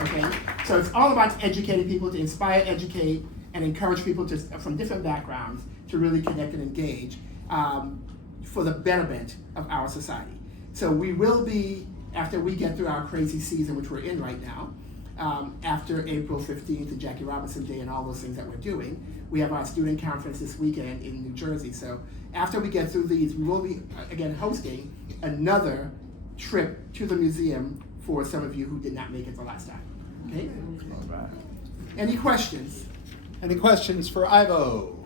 Okay, so it's all about educating people, to inspire, educate, and encourage people from different backgrounds to really connect and engage for the betterment of our society. So we will be, after we get through our crazy season, which we're in right now, after April 15th and Jackie Robinson Day and all those things that we're doing, we have our student conference this weekend in New Jersey. So after we get through these, we will be, again, hosting another trip to the museum for some of you who did not make it the last time. Okay? All right. Any questions? Any questions for Ivo?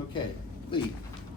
Okay, Lee.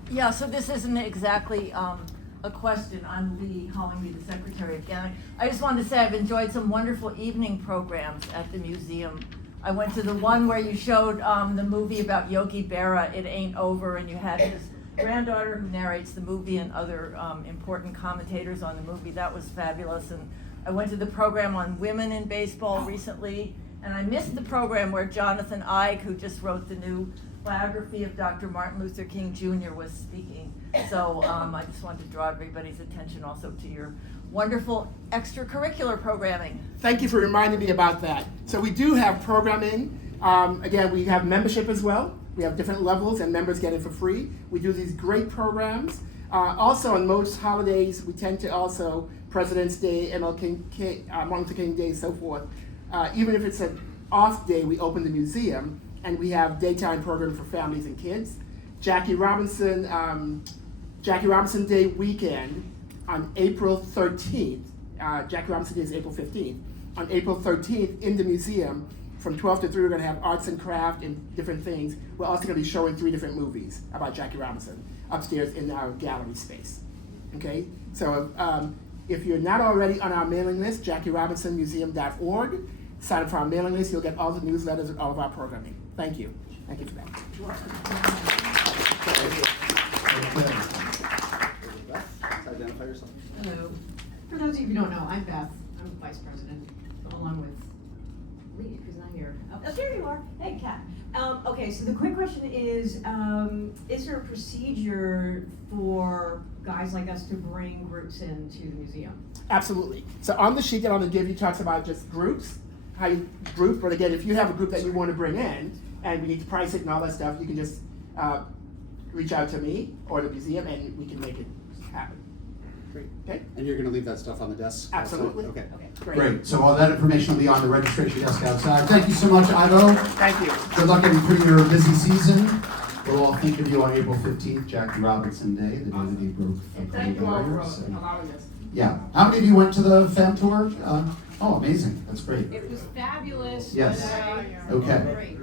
Yeah, so this isn't exactly a question. I'm Lee Hollingby, the Secretary of GANYC. I just wanted to say I've enjoyed some wonderful evening programs at the museum. I went to the one where you showed the movie about Yogi Berra, It Ain't Over, and you had his granddaughter who narrates the movie and other important commentators on the movie. That was fabulous. And I went to the program on women in baseball recently, and I missed the program where Jonathan Ive, who just wrote the new biography of Dr. Martin Luther King Jr., was speaking. So I just wanted to draw everybody's attention also to your wonderful extracurricular programming. Thank you for reminding me about that. So we do have programming. Again, we have membership as well. We have different levels and members get it for free. We do these great programs. Also on most holidays, we tend to also, President's Day, Martin Luther King Day, so forth. Even if it's an off day, we open the museum and we have daytime programs for families and kids. Jackie Robinson Day weekend on April 13th. Jackie Robinson Day is April 15th. On April 13th in the museum, from 12 to 3, we're going to have arts and craft and different things. We're also going to be showing 3 different movies about Jackie Robinson upstairs in our gallery space. Okay? So if you're not already on our mailing list, JackieRobinsonMuseum.org, sign up for our mailing list. You'll get all the newsletters and all of our programming. Thank you. Thank you for that. Identify yourself. Hello. For those of you who don't know, I'm Beth. I'm the Vice President, along with Lee, who's not here. Oh, there you are. Hey, Kat. Okay, so the quick question is there a procedure for guys like us to bring groups into the museum? Absolutely. So on the sheet that I'm going to give you talks about just groups, how you group, but again, if you have a group that you want to bring in, and we need to price it and all that stuff, you can just reach out to me or the museum and we can make it happen. Great. Okay? And you're gonna leave that stuff on the desk? Absolutely. Okay. Great. So all that information will be on the registration desk outside. Thank you so much, Ivo. Thank you. Good luck in your busy season. We'll all think of you on April 15th, Jackie Robinson Day, the day that he broke And the thank you all barriers. for allowing this. Yeah. How many of you went to the FAM tour? Oh, amazing. That's great. It was fabulous. Yes. But, Okay. great.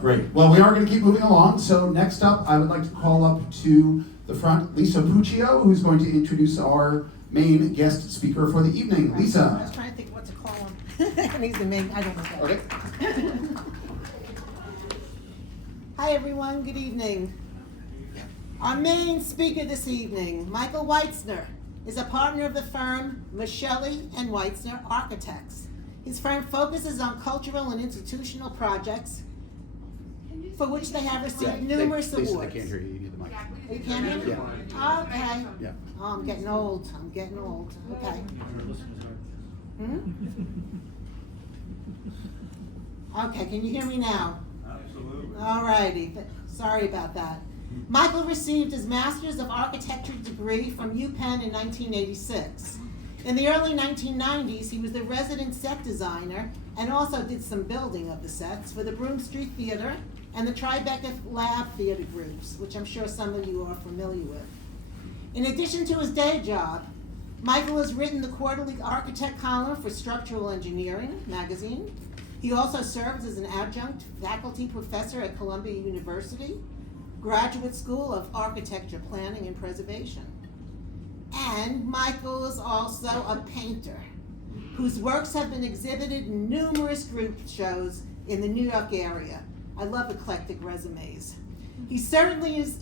Great. Well, we are going to keep moving along. So next up, I would like to call up to the front Lisa Puccio, who's going to introduce our main guest speaker for the evening. I Lisa. was trying to think what to call him. He's the main, I don't know that. Okay. Hi, everyone. Good evening. Our main speaker this evening, Michael Wyetzner, is a partner of the firm Michielli Wyetzner Architects. His firm focuses on cultural and institutional projects for which they have received numerous awards. I can't hear you. You need the mic. You can't hear me? Yeah. Okay. Yeah. Oh, I'm getting old. Okay. Okay, can you hear me now? Absolutely. All righty. Sorry about that. Michael received his Master's of Architecture degree from UPenn in 1986. In the early 1990s, he was the resident set designer and also did some building of the sets for the Broome Street Theater and the Tribeca Lab Theater groups, which I'm sure some of you are familiar with. In addition to his day job, Michael has written the quarterly architect column for Structural Engineering magazine. He also serves as an adjunct faculty professor at Columbia University, Graduate School of Architecture Planning and Preservation. And Michael is also a painter whose works have been exhibited in numerous group shows in the New York area. I love eclectic resumes. He certainly is,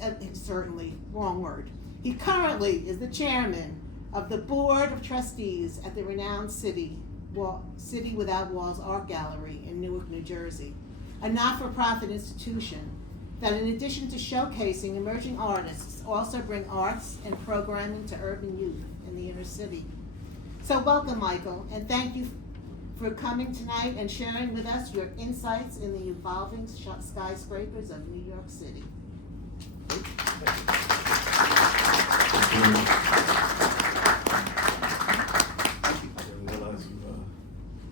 wrong word. He currently is the chairman of the Board of Trustees at the renowned City Without Walls Art Gallery in Newark, New Jersey, a not-for-profit institution that in addition to showcasing emerging artists, also bring arts and programming to urban youth in the inner city. So welcome, Michael, and thank you for coming tonight and sharing with us your insights in the evolving skyscrapers of New York City. I didn't realize you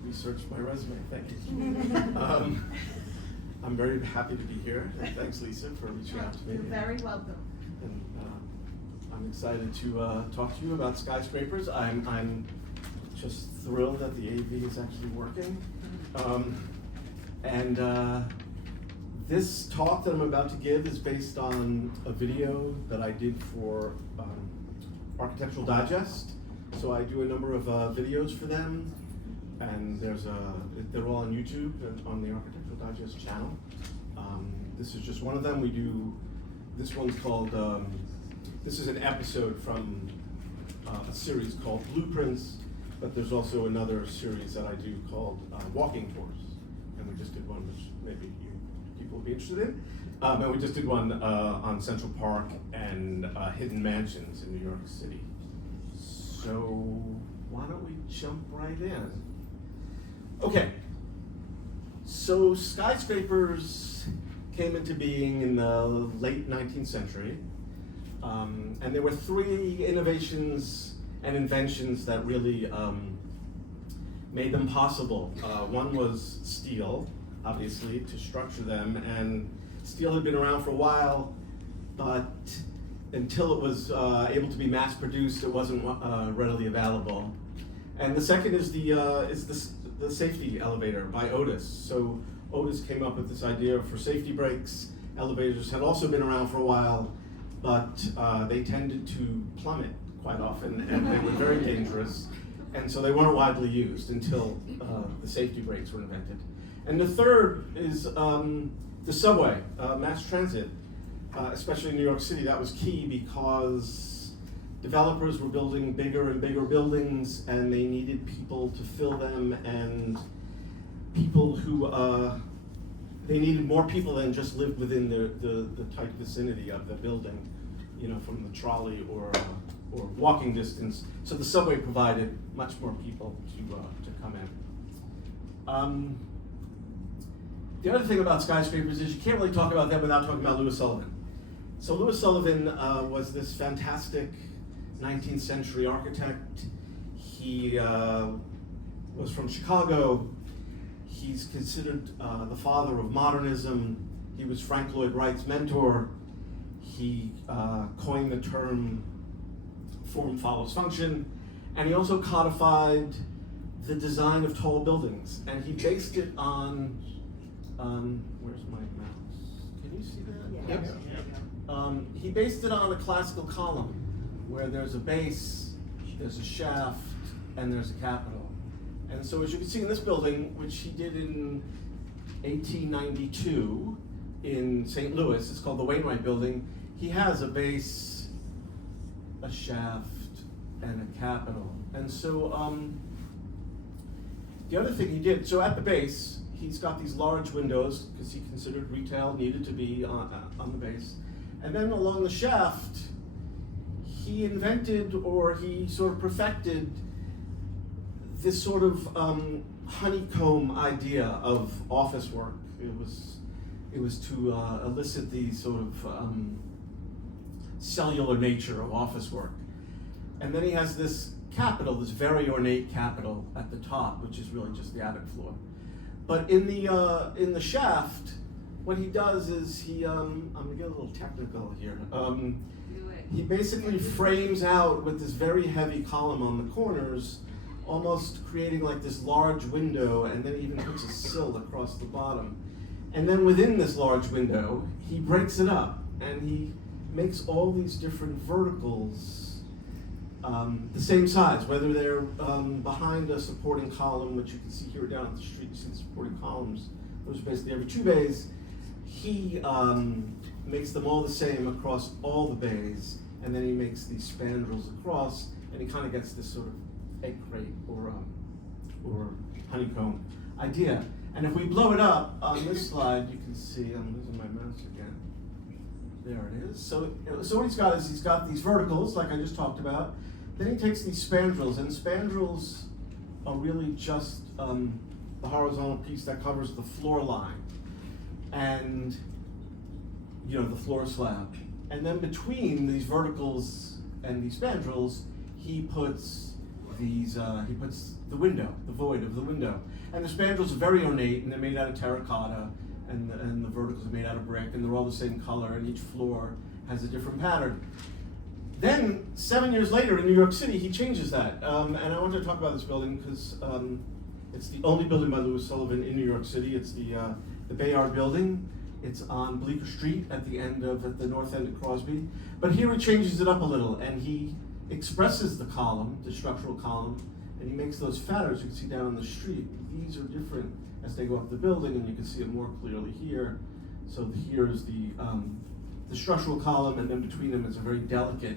researched my resume. Thank you. I'm very happy to be here, and thanks, Lisa, for reaching out to me. You're very welcome. And I'm excited to talk to you about skyscrapers. I'm just thrilled that the AV is actually working. This talk that I'm about to give is based on a video that I did for Architectural Digest. So I do a number of videos for them, and they're all on YouTube and on the Architectural Digest channel. This is just one of them. This one's called, this is an episode from a series called Blueprints, but there's also another series that I do called Walking Tours. And we just did one which maybe people will be interested in. And we just did one on Central Park and hidden mansions in New York City. So why don't we jump right in? Okay, so skyscrapers came into being in the late 19th century. And there were three innovations and inventions that really made them possible. One was steel, obviously, to structure them, and steel had been around for a while, but until it was able to be mass produced, it wasn't readily available. And the second is the safety elevator by Otis. So Otis came up with this idea for safety brakes. Elevators had also been around for a while, but they tended to plummet quite often, and they were very dangerous. And so they weren't widely used until the safety brakes were invented. And the third is the subway, mass transit, especially in New York City. That was key because developers were building bigger and bigger buildings, and they needed people to fill them, and people who, they needed more people than just lived within the tight vicinity of the building, you know, from the trolley or walking distance. So the subway provided much more people to come in. The other thing about skyscrapers is you can't really talk about them without talking about Louis Sullivan. So Louis Sullivan was this fantastic 19th century architect. He was from Chicago. He's considered the father of modernism. He was Frank Lloyd Wright's mentor. He coined the term form follows function, and he also codified the design of tall buildings. And he based it on, where's my mouse? Can you see that? Yeah. Yep. He based it on a classical column where there's a base, there's a shaft, and there's a capital. And so as you can see in this building, which he did in 1892 in St. Louis, it's called the Wainwright Building, he has a base, a shaft, and a capital. And so the other thing he did, so at the base, he's got these large windows because he considered retail needed to be on the base. And then along the shaft, he invented, or he sort of perfected, this sort of honeycomb idea of office work. It was to elicit the sort of cellular nature of office work. And then he has this capital, this very ornate capital at the top, which is really just the attic floor. But in the shaft, what he does is he, I'm gonna get a little technical here. He basically frames out with this very heavy column on the corners, almost creating like this large window, and then he even puts a sill across the bottom. And then within this large window, he breaks it up, and he makes all these different verticals the same size, whether they're behind a supporting column, which you can see here down at the street, you see the supporting columns. Those are basically every 2 bays. He makes them all the same across all the bays, and then he makes these spandrels across, and he kind of gets this sort of egg crate or honeycomb idea. And if we blow it up on this slide, you can see, I'm losing my mouse again. There it is. So what he's got is he's got these verticals, like I just talked about. Then he takes these spandrels, and spandrels are really just the horizontal piece that covers the floor line, and the floor slab. And then between these verticals and these spandrels, he puts he puts the window, the void of the window. And the spandrels are very ornate, and they're made out of terracotta, and the verticals are made out of brick, and they're all the same color, and each floor has a different pattern. Then, 7 years later in New York City, he changes that. And I want to talk about this building because it's the only building by Louis Sullivan in New York City. It's the Bayard Building. It's on Bleecker Street at the north end of Crosby. But here he changes it up a little, and he expresses the column, the structural column, and he makes those fatter, as you can see down on the street. These are different as they go up the building, and you can see it more clearly here. So here is the structural column, and then between them is a very delicate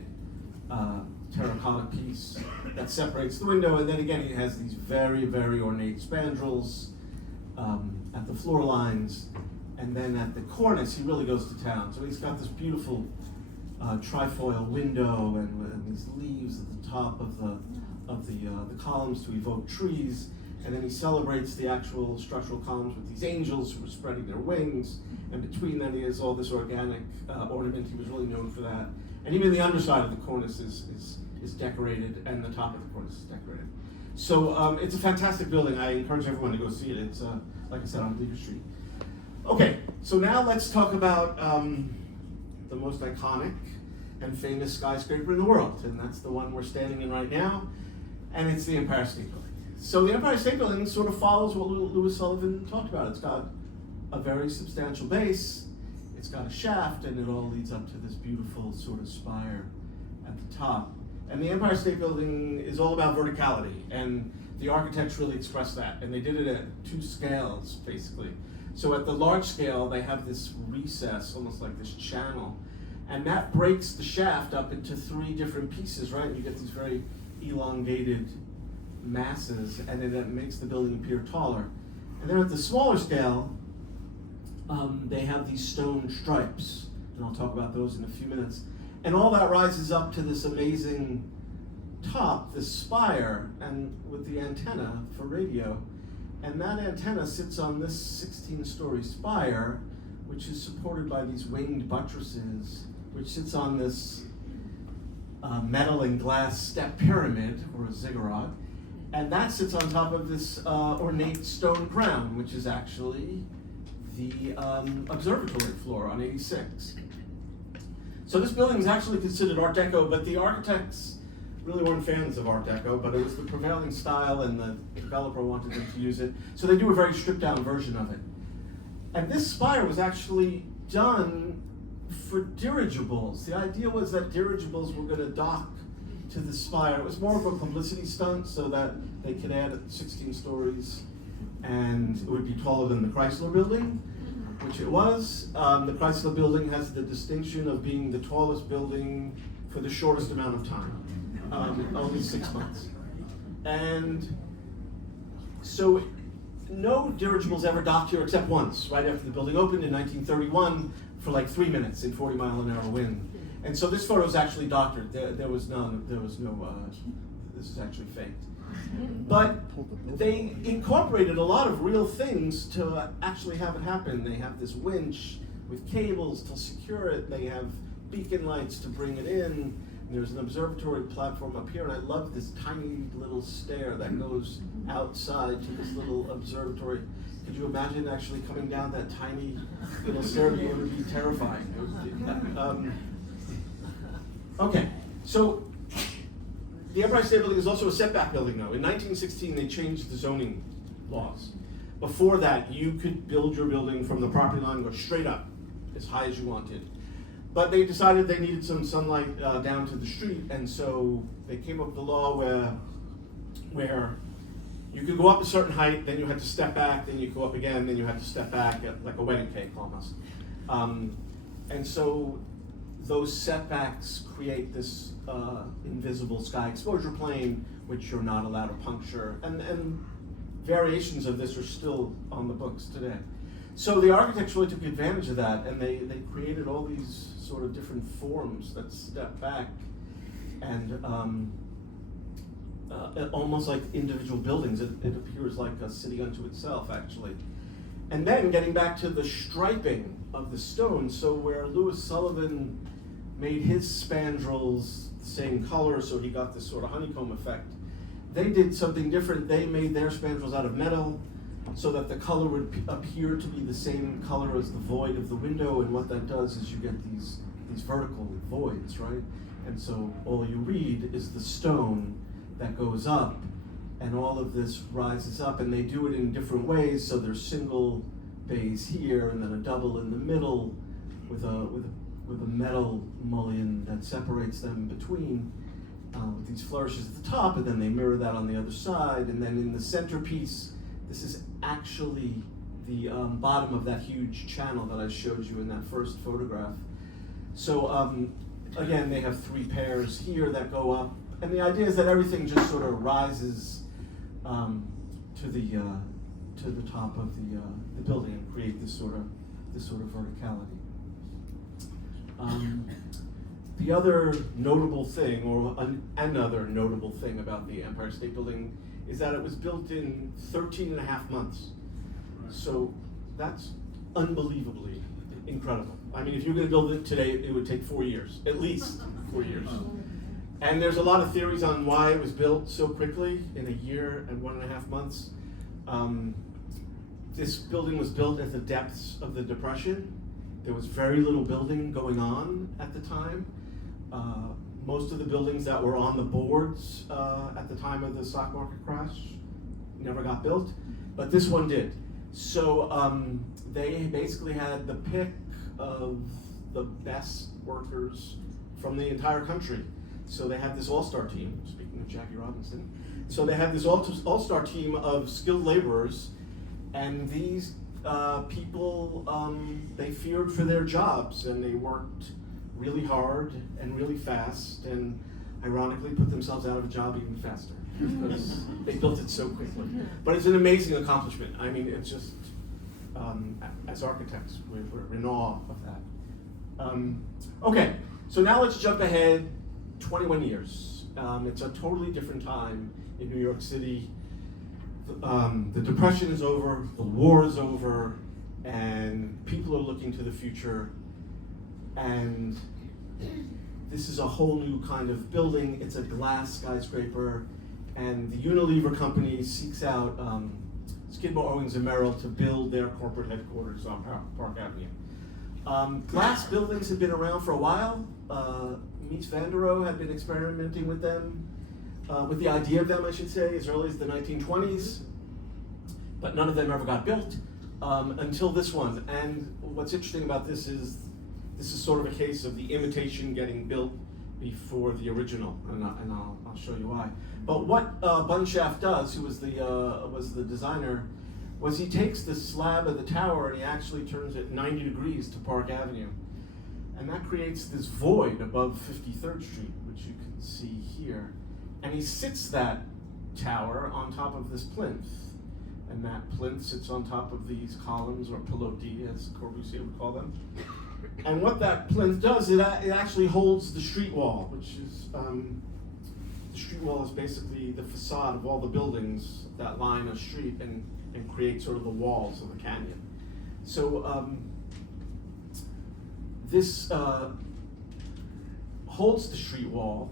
terracotta piece that separates the window. And then again, he has these very, very ornate spandrels at the floor lines. And then at the cornice, he really goes to town. So he's got this beautiful trifoil window and these leaves at the top of the columns to evoke trees. And then he celebrates the actual structural columns with these angels who are spreading their wings. And between them, he has all this organic ornament. He was really known for that. And even the underside of the cornice is decorated, and the top of the cornice is decorated. So it's a fantastic building. I encourage everyone to go see it. It's, like I said, on Bleecker Street. Okay, so now let's talk about the most iconic and famous skyscraper in the world. And that's the one we're standing in right now. And it's the Empire State Building. So the Empire State Building sort of follows what Louis Sullivan talked about. It's got a very substantial base, it's got a shaft, and it all leads up to this beautiful sort of spire at the top. And the Empire State Building is all about verticality, and the architects really expressed that. And they did it at 2 scales, basically. So at the large scale, they have this recess, almost like this channel, and that breaks the shaft up into 3 different pieces, right? You get these very elongated masses, and then that makes the building appear taller. And then at the smaller scale, they have these stone stripes, and I'll talk about those in a few minutes. And all that rises up to this amazing top, this spire, and with the antenna for radio. And that antenna sits on this 16-story spire, which is supported by these winged buttresses which sits on this metal and glass step pyramid, or a ziggurat, and that sits on top of this ornate stone crown, which is actually the observatory floor on 86. So this building is actually considered Art Deco, but the architects really weren't fans of Art Deco, but it was the prevailing style and the developer wanted them to use it. So they do a very stripped down version of it. And this spire was actually done for dirigibles. The idea was that dirigibles were gonna dock to the spire. It was more of a publicity stunt so that they could add 16 stories and it would be taller than the Chrysler building, which it was. The Chrysler building has the distinction of being the tallest building for the shortest amount of time, only 6 months. And so no dirigibles ever docked here except once, right after the building opened in 1931 for like 3 minutes in 40-mile-an-hour wind. And so this photo is actually doctored. There was no, this is actually faked. But they incorporated a lot of real things to actually have it happen. They have this winch with cables to secure it. They have beacon lights to bring it in. There's an observatory platform up here, and I love this tiny little stair that goes outside to this little observatory. Could you imagine actually coming down that tiny little stair? It would be terrifying. Okay, so the Empire State Building is also a setback building now. In 1916, they changed the zoning laws. Before that, you could build your building from the property line and go straight up, as high as you wanted. But they decided they needed some sunlight down to the street, and so they came up with a law where you could go up a certain height, then you had to step back, then you go up again, then you had to step back, like a wedding cake almost. And so those setbacks create this invisible sky exposure plane, which you're not allowed to puncture. And variations of this are still on the books today. So the architects really took advantage of that, and they created all these sort of different forms that step back and almost like individual buildings. It appears like a city unto itself, actually. And then getting back to the striping of the stone, so where Louis Sullivan made his spandrels the same color, so he got this sort of honeycomb effect, they did something different. They made their spandrels out of metal so that the color would appear to be the same color as the void of the window, and what that does is you get these vertical voids, right? And so all you read is the stone that goes up, and all of this rises up, and they do it in different ways. So there's single bays here, and then a double in the middle with a metal mullion that separates them in between, with these flourishes at the top, and then they mirror that on the other side, and then in the centerpiece, this is actually the bottom of that huge channel that I showed you in that first photograph. So again, they have 3 pairs here that go up, and the idea is that everything just sort of rises to the top of the building and create this sort of verticality. The other notable thing, or another notable thing about the Empire State Building, is that it was built in 13 and a half months. So that's unbelievably incredible. I mean, if you were going to build it today, it would take 4 years, at least 4 years. And there's a lot of theories on why it was built so quickly in a year and 1.5 months. This building was built at the depths of the Depression. There was very little building going on at the time. Most of the buildings that were on the boards at the time of the stock market crash never got built, but this one did. So they basically had the pick of the best workers from the entire country. So they had this all-star team, speaking of Jackie Robinson. So they had this all-star team of skilled laborers, and these people, they feared for their jobs, and they worked really hard and really fast, and ironically put themselves out of a job even faster because they built it so quickly. But it's an amazing accomplishment. I mean, it's just, as architects, we're in awe of that. Okay, so now let's jump ahead 21 years. It's a totally different time in New York City. The Depression is over, the war is over, and people are looking to the future. And This is a whole new kind of building. It's a glass skyscraper, and the Unilever company seeks out Skidmore, Owings & Merrill to build their corporate headquarters on Park Avenue. Glass buildings have been around for a while. Mies van der Rohe had been experimenting with them, with the idea of them, I should say, as early as the 1920s, but none of them ever got built until this one. And what's interesting about this is sort of a case of the imitation getting built before the original, and I'll show you why. But what Bunshaft does, who was the designer, was he takes the slab of the tower and he actually turns it 90 degrees to Park Avenue. And that creates this void above 53rd Street, which you can see here. And he sits that tower on top of this plinth. And that plinth sits on top of these columns, or pilotis, as Corbusier would call them. And what that plinth does, it actually holds the street wall, which is, the street wall is basically the facade of all the buildings that line a street and create sort of the walls of the canyon. So this holds the street wall,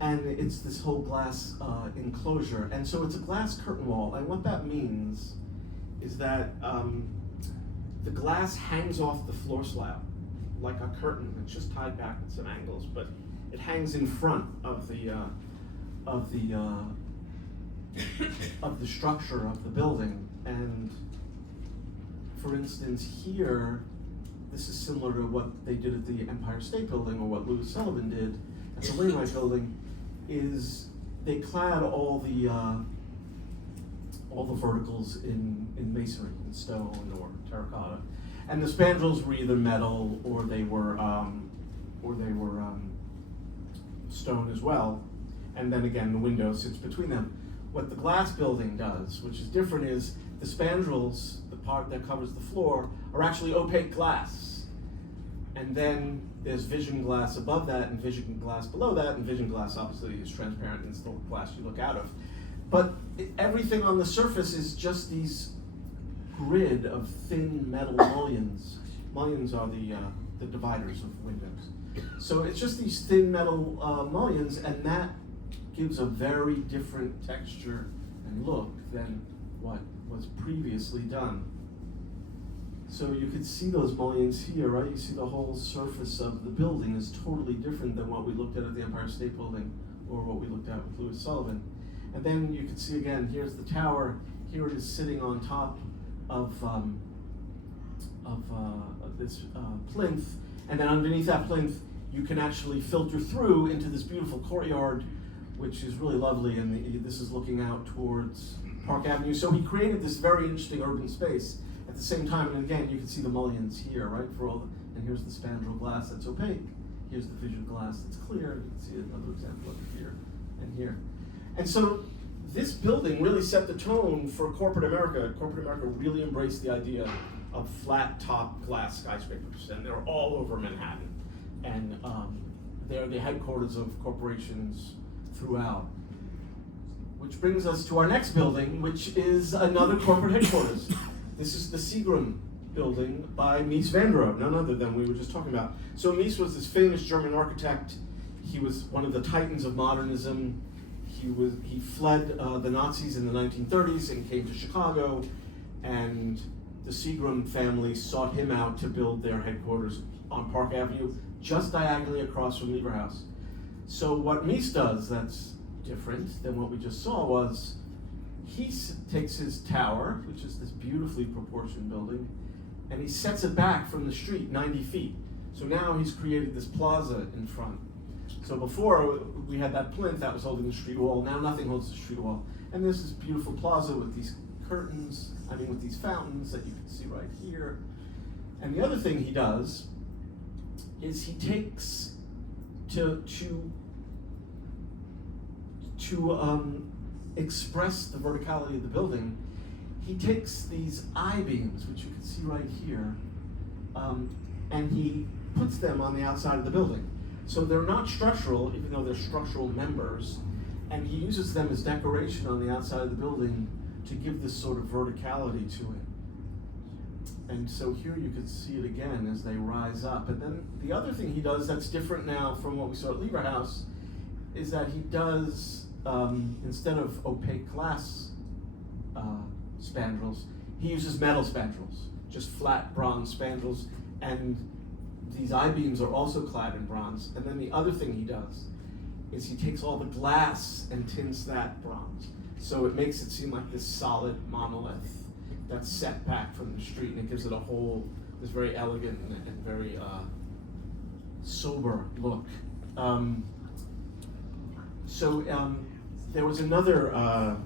and it's this whole glass enclosure. And so it's a glass curtain wall, and what that means is that the glass hangs off the floor slab like a curtain. It's just tied back at some angles, but it hangs in front of the structure of the building. And for instance, here, this is similar to what they did at the Empire State Building, or what Louis Sullivan did at the Wainwright Building, is they clad all the verticals in masonry, in stone or terracotta, and the spandrels were either metal or they were stone as well. And then again, the window sits between them. What the glass building does, which is different, is the spandrels, the part that covers the floor, are actually opaque glass. And then there's vision glass above that and vision glass below that, and vision glass obviously is transparent and it's the glass you look out of. But everything on the surface is just these grid of thin metal mullions. Mullions are the dividers of windows. So it's just these thin metal mullions, and that gives a very different texture and look than what was previously done. So you could see those mullions here, right? You see the whole surface of the building is totally different than what we looked at the Empire State Building or what we looked at with Louis Sullivan. And then you can see again, here's the tower. Here it is sitting on top of this plinth. And then underneath that plinth, you can actually filter through into this beautiful courtyard, which is really lovely. And this is looking out towards Park Avenue. So he created this very interesting urban space. At the same time, and again, you can see the mullions here, right? And here's the spandrel glass that's opaque. Here's the vision glass that's clear. You can see another example of it here and here. And so this building really set the tone for corporate America. Corporate America really embraced the idea of flat top glass skyscrapers, and they're all over Manhattan. And they're the headquarters of corporations throughout. Which brings us to our next building, which is another corporate headquarters. This is the Seagram building by Mies van der Rohe, none other than we were just talking about. So Mies was this famous German architect. He was one of the titans of modernism. He fled the Nazis in the 1930s and came to Chicago, and the Seagram family sought him out to build their headquarters on Park Avenue, just diagonally across from Lever House. So what Mies does that's different than what we just saw was he takes his tower, which is this beautifully proportioned building, and he sets it back from the street 90 feet. So now he's created this plaza in front. So before we had that plinth that was holding the street wall, now nothing holds the street wall. And there's this beautiful plaza with these curtains, with these fountains that you can see right here. And the other thing he does is he takes to express the verticality of the building, he takes these I-beams, which you can see right here, and he puts them on the outside of the building. So they're not structural, even though they're structural members, and he uses them as decoration on the outside of the building to give this sort of verticality to it. And so here you can see it again as they rise up. And then the other thing he does that's different now from what we saw at Lever House is that he does, instead of opaque glass spandrels, he uses metal spandrels, just flat bronze spandrels. And these I-beams are also clad in bronze. And then the other thing he does is he takes all the glass and tints that bronze. So it makes it seem like this solid monolith that's set back from the street, and it gives it a whole, this very elegant and very sober look. There was another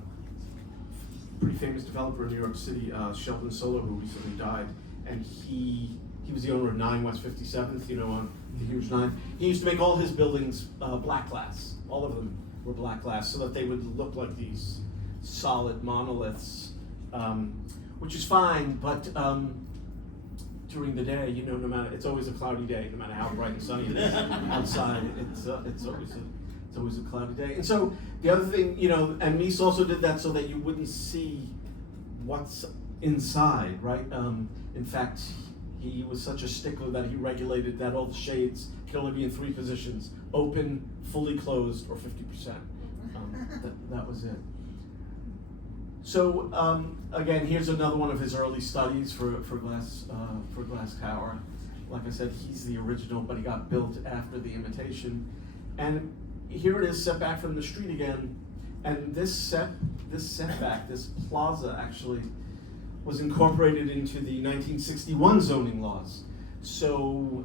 pretty famous developer in New York City, Sheldon Solo, who recently died, and he was the owner of 9 West 57th, you know, on the huge 9. He used to make all his buildings black glass. All of them were black glass, so that they would look like these solid monoliths, which is fine, but during the day, you know, no matter, it's always a cloudy day, no matter how bright and sunny it is outside, it's always a cloudy day. And so the other thing, you know, and Mies also did that so that you wouldn't see what's inside, right? In fact, he was such a stickler that he regulated that all the shades could only be in 3 positions: open, fully closed, or 50%. That was it. So again, here's another one of his early studies for Glass Tower. Like I said, he's the original, but he got built after the imitation. And here it is, set back from the street again. And this setback, this plaza actually was incorporated into the 1961 zoning laws. So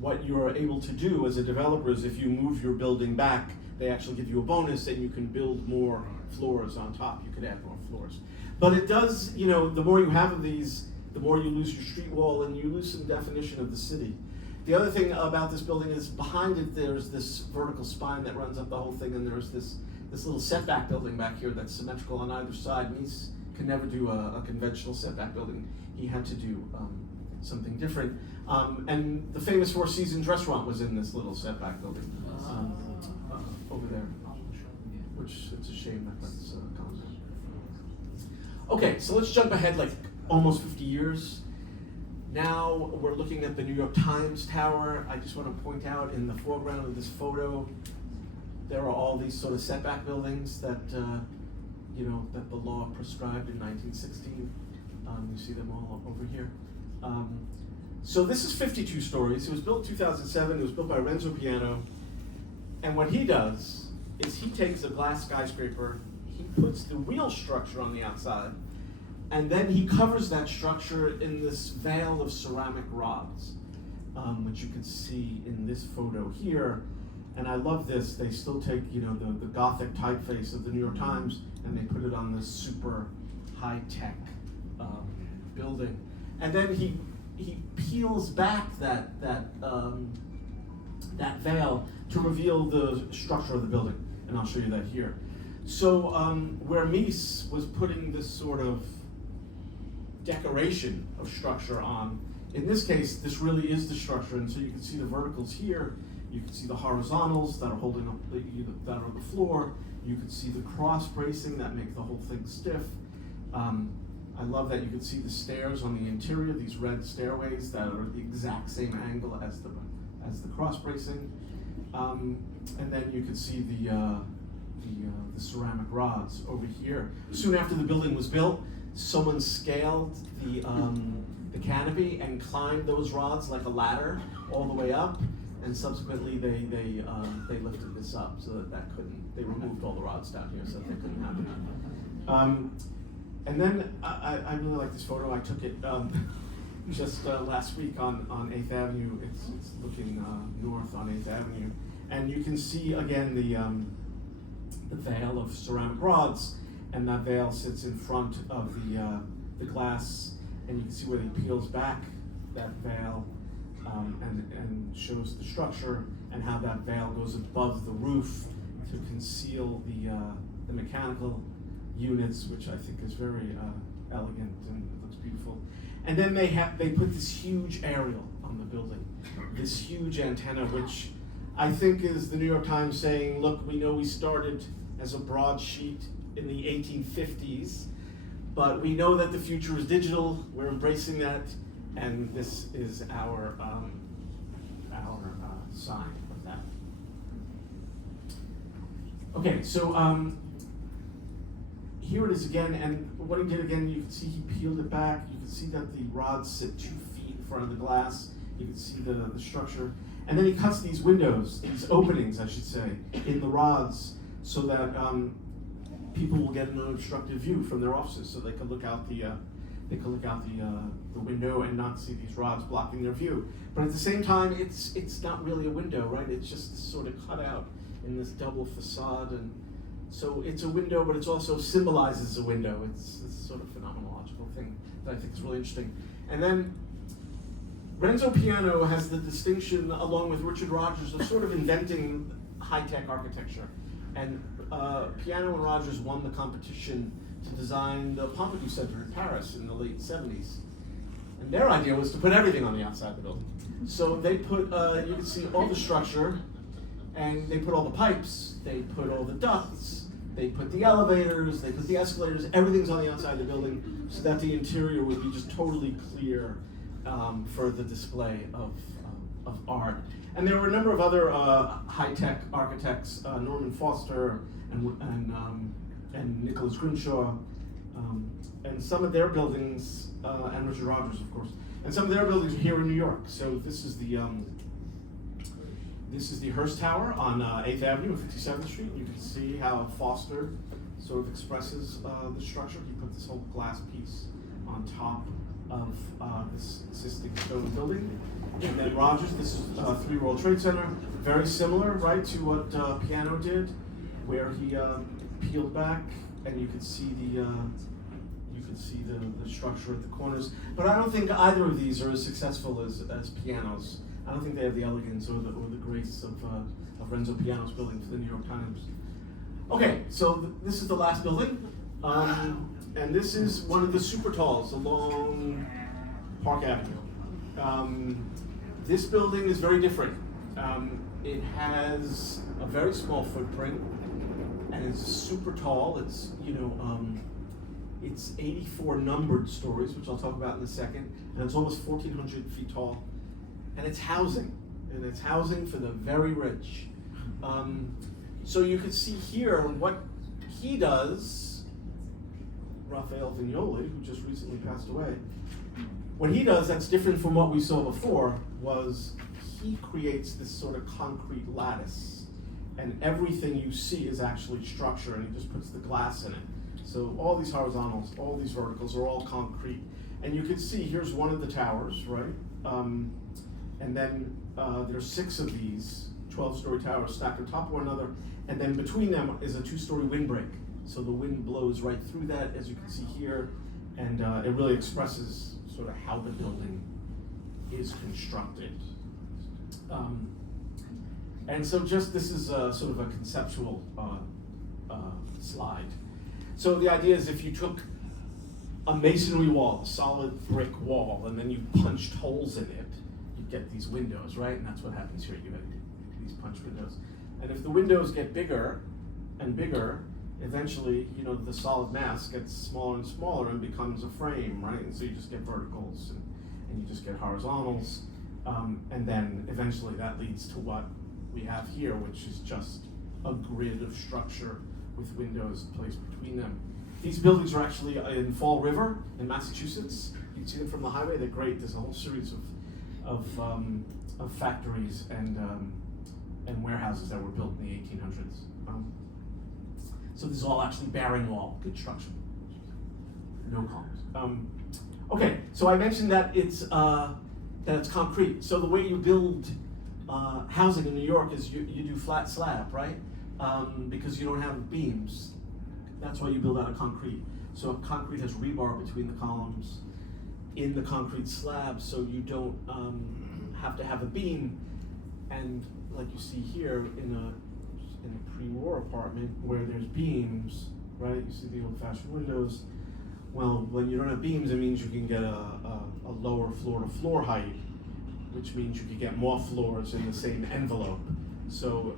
what you're able to do as a developer is if you move your building back, they actually give you a bonus and you can build more floors on top. You could add more floors. But it does, you know, the more you have of these, the more you lose your street wall and you lose some definition of the city. The other thing about this building is behind it there's this vertical spine that runs up the whole thing, and there's this little setback building back here that's symmetrical on either side. And he could never do a conventional setback building. He had to do something different. And the famous Four Seasons restaurant was in this little setback building over there, which it's a shame that that's gone. Okay, so let's jump ahead like almost 50 years. Now we're looking at the New York Times Tower. I just want to point out in the foreground of this photo, there are all these sort of setback buildings that you know, that the law prescribed in 1916. You see them all over here. So this is 52 stories. It was built in 2007. It was built by Renzo Piano. And what he does is he takes a glass skyscraper, he puts the wheel structure on the outside, and then he covers that structure in this veil of ceramic rods, which you can see in this photo here. And I love this. They still take, you know, the Gothic typeface of the New York Times, and they put it on this super high-tech building. And then he peels back that veil to reveal the structure of the building, and I'll show you that here. So where Mies was putting this sort of decoration of structure on, in this case, this really is the structure, and so you can see the verticals here. You can see the horizontals that are holding up that are on the floor. You can see the cross bracing that make the whole thing stiff. I love that you can see the stairs on the interior, these red stairways that are the exact same angle as the cross bracing. And then you can see the ceramic rods over here. Soon after the building was built, someone scaled the canopy and climbed those rods like a ladder all the way up. And subsequently, they lifted this up so that couldn't. They removed all the rods down here so that they couldn't happen. And then I really like this photo. I took it just last week on 8th Avenue. It's looking north on 8th Avenue, and you can see again the veil of ceramic rods, and that veil sits in front of the glass, and you can see where he peels back that veil. And shows the structure and how that veil goes above the roof to conceal the mechanical units, which I think is very elegant and looks beautiful. And then they put this huge aerial on the building, this huge antenna, which I think is the New York Times saying, look, we know we started as a broadsheet in the 1850s, But we know that the future is digital. We're embracing that, and this is our sign of that. Okay, so here it is again, and what he did again, you can see he peeled it back. You can see that the rods sit 2 feet in front of the glass. You can see the structure. And then he cuts these windows, these openings, I should say, in the rods so that people will get an unobstructed view from their offices, so they can look out the window and not see these rods blocking their view. But at the same time, it's not really a window, right? It's just sort of cut out in this double facade, and so it's a window, but it also symbolizes a window. It's this sort of phenomenological thing that I think is really interesting. And then Renzo Piano has the distinction, along with Richard Rogers, of sort of inventing high-tech architecture. And Piano and Rogers won the competition to design the Pompidou Center in Paris in the late 70s. And their idea was to put everything on the outside of the building. So they put, you can see all the structure, and they put all the pipes, they put all the ducts, they put the elevators, they put the escalators, everything's on the outside of the building so that the interior would be just totally clear for the display of art. And there were a number of other high-tech architects, Norman Foster and Nicholas Grimshaw, and some of their buildings, and Richard Rogers, of course, and some of their buildings are here in New York. So this is the Hearst Tower on 8th Avenue and 57th Street. You can see how Foster sort of expresses the structure. He put this whole glass piece on top of this existing stone building. And then Rogers, this is 3 World Trade Center, very similar, right, to what Piano did, where he peeled back, and you could see the structure at the corners. But I don't think either of these are as successful as Piano's. I don't think they have the elegance or the grace of Renzo Piano's building for the New York Times. Okay, so this is the last building, and this is one of the super talls along Park Avenue. This building is very different. It has a very small footprint, and it's super tall. It's it's 84 numbered stories, which I'll talk about in a second, and it's almost 1,400 feet tall. And it's housing, for the very rich. So you can see here what he does, Raphael Vignoli, who just recently passed away. What he does that's different from what we saw before was he creates this sort of concrete lattice, and everything you see is actually structure, and he just puts the glass in it. So all these horizontals, all these verticals are all concrete. And you can see here's one of the towers, right? And then there's 6 of these 12-story towers stacked on top of one another, and then between them is a 2-story windbreak. So the wind blows right through that, as you can see here, and it really expresses sort of how the building is constructed. And so just this is sort of a conceptual slide. So the idea is if you took a masonry wall, a solid brick wall, and then you punched holes in it, you get these windows, right? And that's what happens here. You have these punch windows. And if the windows get bigger and bigger, eventually, the solid mass gets smaller and smaller and becomes a frame, right? And so you just get verticals and you just get horizontals. And then eventually that leads to what we have here, which is just a grid of structure with windows placed between them. These buildings are actually in Fall River in Massachusetts. You can see them from the highway. They're great. There's a whole series of factories and warehouses that were built in the 1800s. So this is all actually barren wall construction. No columns. Okay, so I mentioned that it's concrete. So the way you build housing in New York is you do flat slab, right? Because you don't have beams. That's why you build out of concrete. So concrete has rebar between the columns in the concrete slab, so you don't have to have a beam. And like you see here in a pre-war apartment where there's beams, right? You see the old-fashioned windows. Well, when you don't have beams, it means you can get a lower floor-to-floor height, which means you can get more floors in the same envelope. So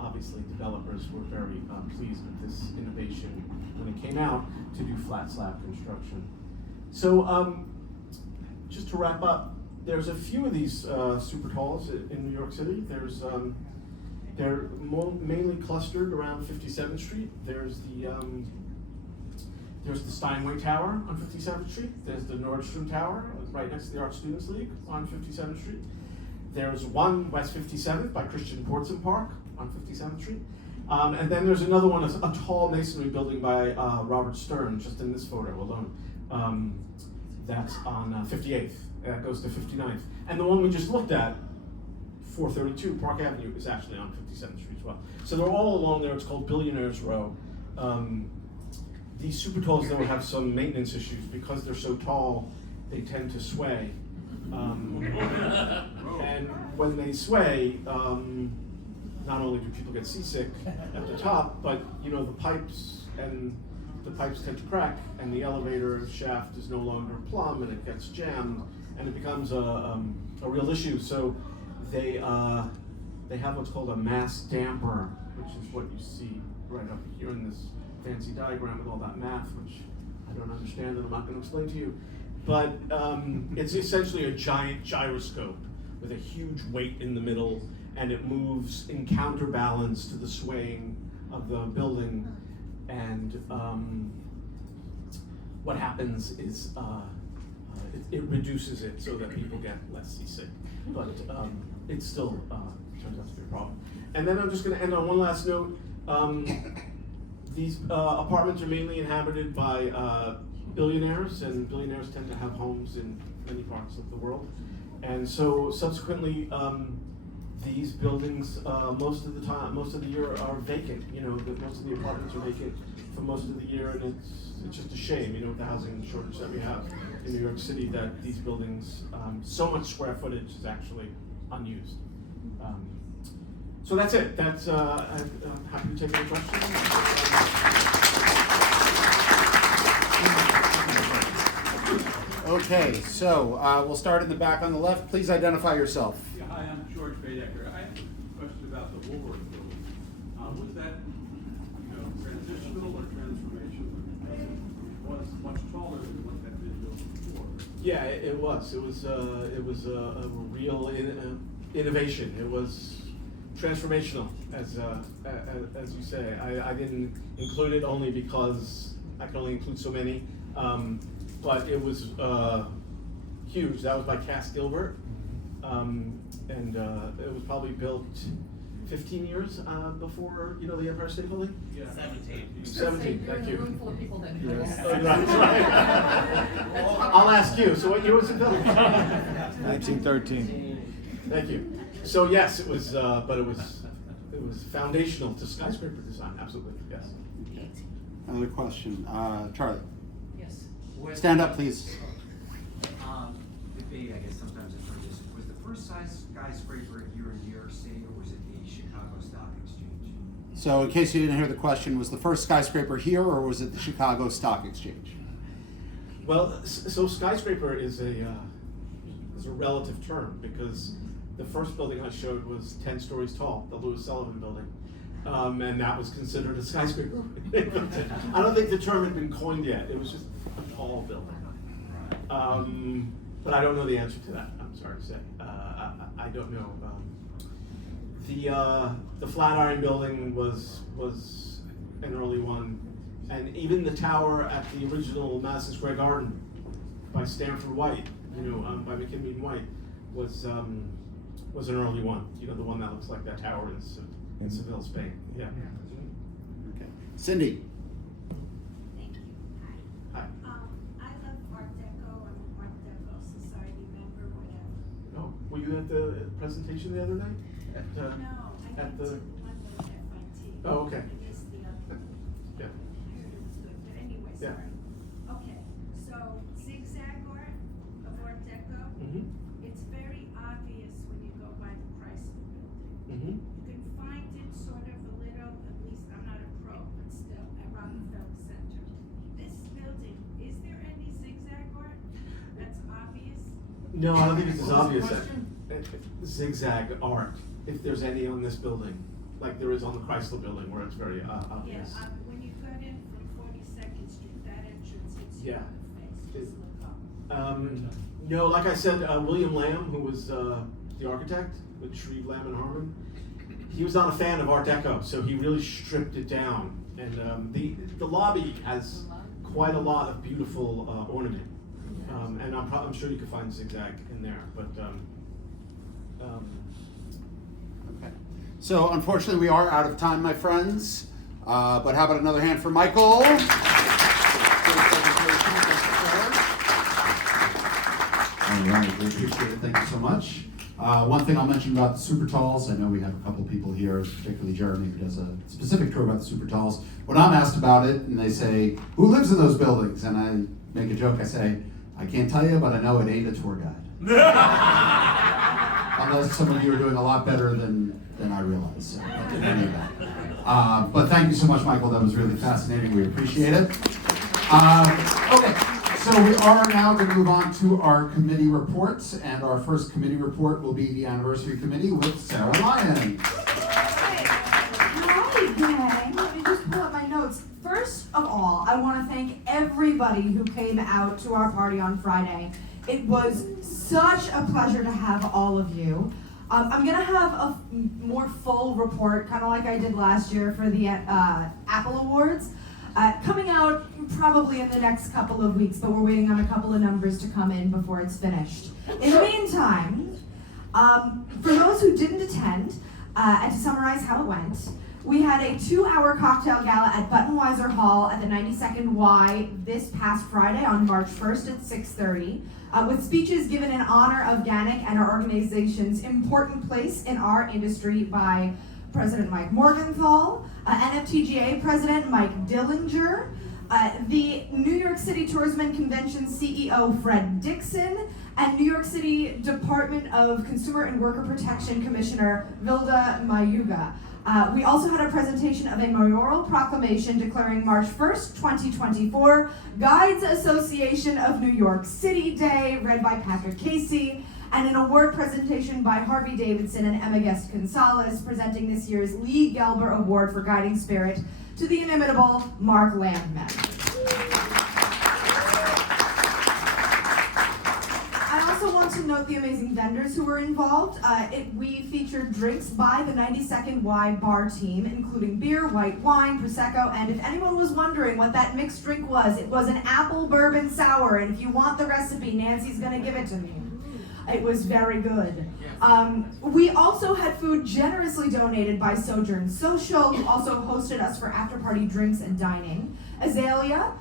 obviously developers were very pleased with this innovation when it came out to do flat slab construction. So just to wrap up, there's a few of these super talls in New York City. They're mainly clustered around 57th Street. There's the Steinway Tower on 57th Street. There's the Nordstrom Tower right next to the Art Students League on 57th Street. There's one West 57th by Christian Portson Park on 57th Street. And then there's another one, a tall masonry building by Robert Stern, just in this photo alone. That's on 58th. That goes to 59th. And the one we just looked at, 432 Park Avenue, is actually on 57th Street as well. So they're all along there. It's called Billionaires Row. These super talls though have some maintenance issues because they're so tall. They tend to sway, and when they sway, not only do people get seasick at the top, but you know the pipes tend to crack, and the elevator shaft is no longer plumb, and it gets jammed, and it becomes a real issue. So they have what's called a mass damper, which is what you see right up here in this fancy diagram with all that math, which I don't understand and I'm not going to explain to you. But it's essentially a giant gyroscope with a huge weight in the middle, and it moves in counterbalance to the swaying of the building. And what happens is it reduces it so that people get less seasick, but it still turns out to be a problem. And then I'm just going to end on one last note. These apartments are mainly inhabited by billionaires, and billionaires tend to have homes in many parts of the world. And so subsequently, these buildings, most of the year are vacant. You know, most of the apartments are vacant for most of the year, and it's just a shame, you know, with the housing shortage that we have in New York City, that these buildings, so much square footage is actually unused. So that's it. That's I'm happy to take any questions. Okay, so we'll start in the back on the left. Please identify yourself. Yeah, hi, I'm George Baedecker. I have a question about the Woolworth building. Was that, transitional or transformational? It was much taller than what that been built before. Yeah, it was. It was a real innovation. It was transformational, as you say. I didn't include it only because I can only include so many. But it was huge. That was by Philbert, and it was probably built 15 years before the Empire State Building. Yeah. 17. Thank you. Room full of people that Right. I'll ask you. So what year was it built? 1913. Thank you. So yes, it was, but it was foundational to skyscraper design. Absolutely, yes. Another question, Charlie. Yes. Stand up, please. Debate, I guess, sometimes I've heard this. Was the first skyscraper here in New York City, or was it the Chicago Stock Exchange? So, in case you didn't hear the question, was the first skyscraper here, or was it the Chicago Stock Exchange? Well, so skyscraper is a relative term, because the first building I showed was 10 stories tall, the Louis Sullivan Building. And that was considered a skyscraper. I don't think the term had been coined yet. It was just a tall building. But I don't know the answer to that. I'm sorry to say. I don't know. The Flatiron Building was an early one, and even the tower at the original Madison Square Garden by Stanford White, by Michielli White, was an early one. The one that looks like that tower in Seville, Spain. Yeah. Okay. Cindy. Thank you. Hi. I love Art Deco. I'm an Art Deco Society member, whatever. Oh, were you at the presentation the other night? No, I went to one with FIT. Oh, okay. I missed the other one. Yeah. I heard it was good, but anyway, Yeah. sorry. Okay, so zigzag art of Art Deco. Mm-hmm. It's very obvious when you go by the Chrysler Building. Mm-hmm. You can find it sort of a little, at least I'm not a pro, but still, at Rockefeller Center. This building, is there any zigzag art that's obvious? No, I don't think it's as What was the obvious. question? Zigzag art. if there's any on this building, like there is on the Chrysler building where it's very obvious. Yeah, when you got in from 42nd Street, that entrance hits you Yeah. in the face, just look up. No, like I said, William Lamb, who was the architect with Shreve, Lamb and Harmon, he was not a fan of Art Deco, so he really stripped it down. And the lobby has quite a lot of beautiful ornament, and I'm sure you could find zigzag in there. But Okay. So unfortunately, we are out of time, my friends. But how about another hand for Michael? All right, we appreciate it. Thank you so much. One thing I'll mention about the Super Talls, I know we have a couple people here, particularly Jeremy, who does a specific tour about the Super Talls. When I'm asked about it, and they say, who lives in those buildings? And I make a joke, I say, I can't tell you, but I know it ain't a tour guide. Unless some of you are doing a lot better than I realize. So, in any event. But thank you so much, Michael. That was really fascinating. We appreciate it. Okay, so we are now going to move on to our committee reports, and our first committee report will be the anniversary committee with Sarah Lyon. Hi, gang. Let me just pull up my notes. First of all, I want to thank everybody who came out to our party on Friday. It was such a pleasure to have all of you. I'm going to have a more full report, kind of like I did last year for the Apple Awards, coming out probably in the next couple of weeks, but we're waiting on a couple of numbers to come in before it's finished. In the meantime, for those who didn't attend, and to summarize how it went, we had a 2-hour cocktail gala at Button-Weiser Hall at the 92nd Y this past Friday on March 1st at 6:30, with speeches given in honor of GANYC and our organization's important place in our industry by President Mike Morgenthau, NFTGA President Mike Dillinger, the New York City Tourism and Convention CEO Fred Dixon, and New York City Department of Consumer and Worker Protection Commissioner Vilda Mayuga. We also had a presentation of a mayoral proclamation declaring March 1st, 2024, Guides Association of New York City Day, read by Patrick Casey, and an award presentation by Harvey Davidson and Emma Guest-Gonzalez, presenting this year's Lee Gelber Award for Guiding Spirit to the inimitable Mark Landman. I also want to note the amazing vendors who were involved. We featured drinks by the 92nd Y bar team, including beer, white wine, Prosecco, and if anyone was wondering what that mixed drink was, it was an apple bourbon sour, and if you want the recipe, Nancy's gonna give it to me. It was very good. We also had food generously donated by Sojourn Social, who also hosted us for after-party drinks and dining. Azalea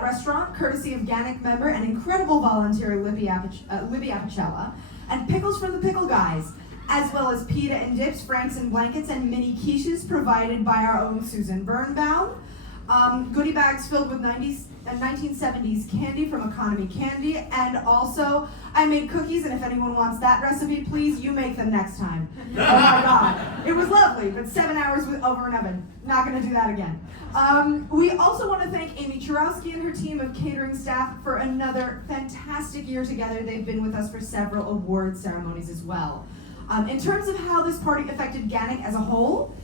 Restaurant, courtesy of GANYC member and incredible volunteer Libby Apicella, and Pickles from the Pickle Guys, as well as pita and dips, franks and blankets, and mini quiches provided by our own Susan Birnbaum. Goodie bags filled with 1970s candy from Economy Candy, and also I made cookies, and if anyone wants that recipe, please, you make them next time. Oh my God, it was lovely, but 7 hours over an oven. Not gonna do that again. We also want to thank Amy Churowski and her team of catering staff for another fantastic year together. They've been with us for several award ceremonies as well. In terms of how this party affected GANYC as a whole,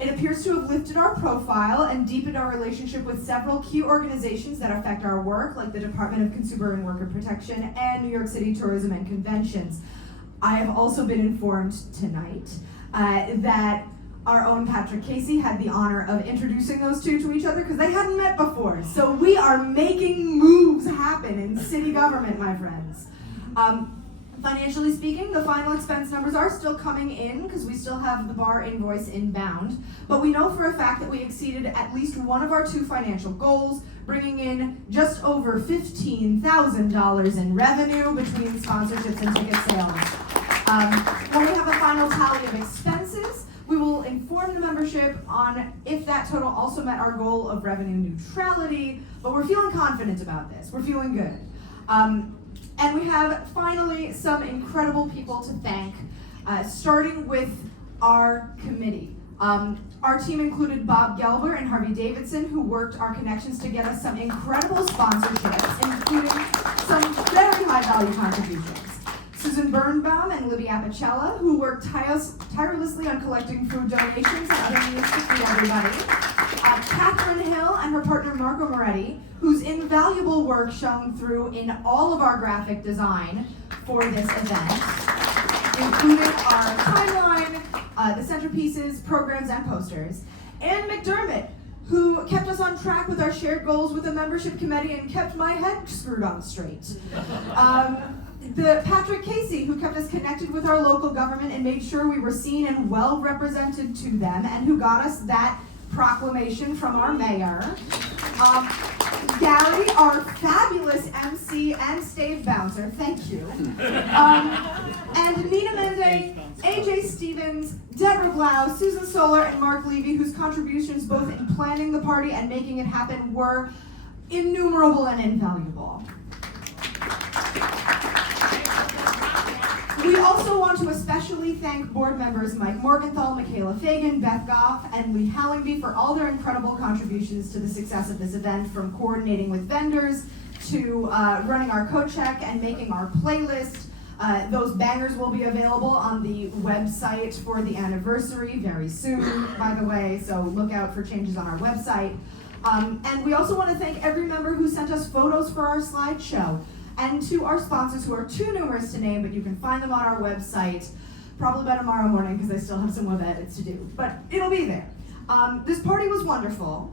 it appears to have lifted our profile and deepened our relationship with several key organizations that affect our work, like the Department of Consumer and Worker Protection and New York City Tourism and Conventions. I have also been informed tonight that our own Patrick Casey had the honor of introducing those two to each other because they hadn't met before. So we are making moves happen in city government, my friends. Financially speaking, the final expense numbers are still coming in because we still have the bar invoice inbound, but we know for a fact that we exceeded at least one of our 2 financial goals, bringing in just over $15,000 in revenue between sponsorships and ticket sales. When we have a final tally of expenses, we will inform the membership on if that total also met our goal of revenue neutrality, but we're feeling confident about this. We're feeling good. And we have finally some incredible people to thank, starting with our committee. Our team included Bob Gelber and Harvey Davidson, who worked our connections to get us some incredible sponsorships, including some very high value contributions. Susan Birnbaum and Libby Apicella, who worked tirelessly on collecting food donations and other needs to feed everybody. Catherine Hill and her partner Marco Moretti, whose invaluable work shone through in all of our graphic design for this event, including our timeline, the centerpieces, programs, and posters. Ann McDermott, who kept us on track with our shared goals with the membership committee and kept my head screwed on straight. The Patrick Casey, who kept us connected with our local government and made sure we were seen and well represented to them, and who got us that proclamation from our mayor. Gary, our fabulous MC and stage bouncer, thank you. And Nina Mende, AJ Stevens, Deborah Blau, Susan Solar, and Mark Levy, whose contributions both in planning the party and making it happen were innumerable and invaluable. We also want to especially thank board members Mike Morgenthau, Michaela Fagan, Beth Goff, and Lee Hallingby for all their incredible contributions to the success of this event, from coordinating with vendors to running our code check and making our playlist. Those bangers will be available on the website for the anniversary very soon, by the way, so look out for changes on our website. And we also want to thank every member who sent us photos for our slideshow, and to our sponsors who are too numerous to name, but you can find them on our website, probably by tomorrow morning because I still have some web edits to do, but it'll be there. This party was wonderful,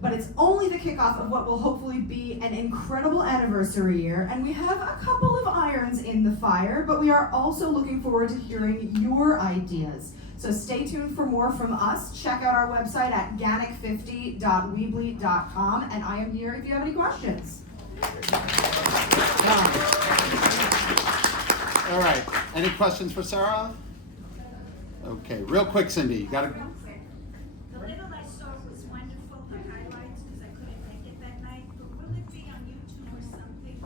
but it's only the kickoff of what will hopefully be an incredible anniversary year, and we have a couple of irons in the fire, but we are also looking forward to hearing your ideas. So stay tuned for more from us. Check out our website at GANYC50.weebly.com, and I am here if you have any questions. All right, any questions for Sarah? Okay, real quick, Cindy, you got to. The little I saw was wonderful, the highlights, because I couldn't make it that night, but will it be on YouTube or something?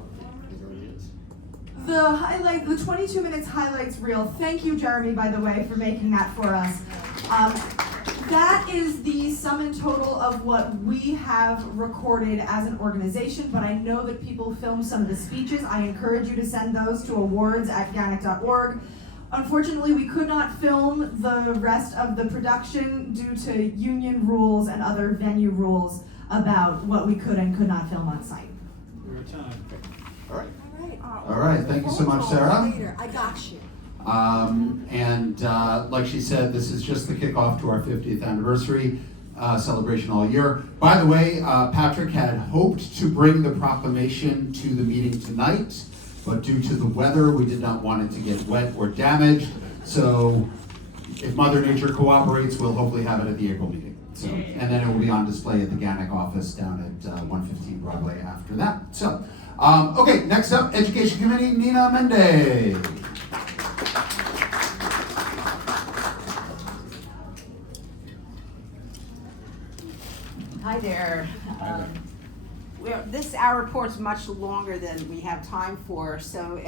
The 22 minutes highlights reel, thank you, Jeremy, by the way, for making that for us. That is the sum and total of what we have recorded as an organization, but I know that people filmed some of the speeches. I encourage you to send those to awards@GANYC.org. Unfortunately, we could not film the rest of the production due to union rules and other venue rules about what we could and could not film on site. We're at time. All right. All right, thank you so much, Sarah. Later, I got you. Like she said, this is just the kickoff to our 50th anniversary celebration all year. By the way, Patrick had hoped to bring the proclamation to the meeting tonight, but due to the weather, we did not want it to get wet or damaged. So if Mother Nature cooperates, we'll hopefully have it at the April meeting. So, and then it will be on display at the GANYC office down at 115 Broadway after that. So, okay, next up, Education Committee, Nina Mende. Hi there. Our report's much longer than we have time for, so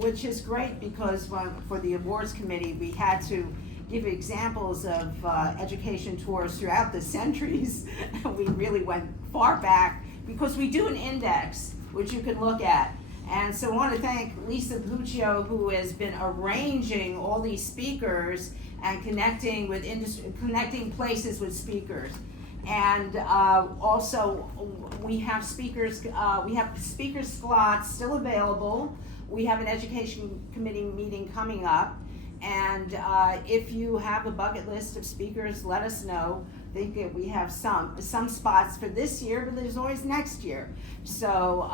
which is great because for the awards committee we had to give examples of education tours throughout the centuries. We really went far back because we do an index which you can look at. And so I want to thank Lisa Puccio, who has been arranging all these speakers and connecting places with speakers. And also we have speaker slots still available. We have an education committee meeting coming up. And if you have a bucket list of speakers, let us know. I think that we have some spots for this year, but there's always next year. So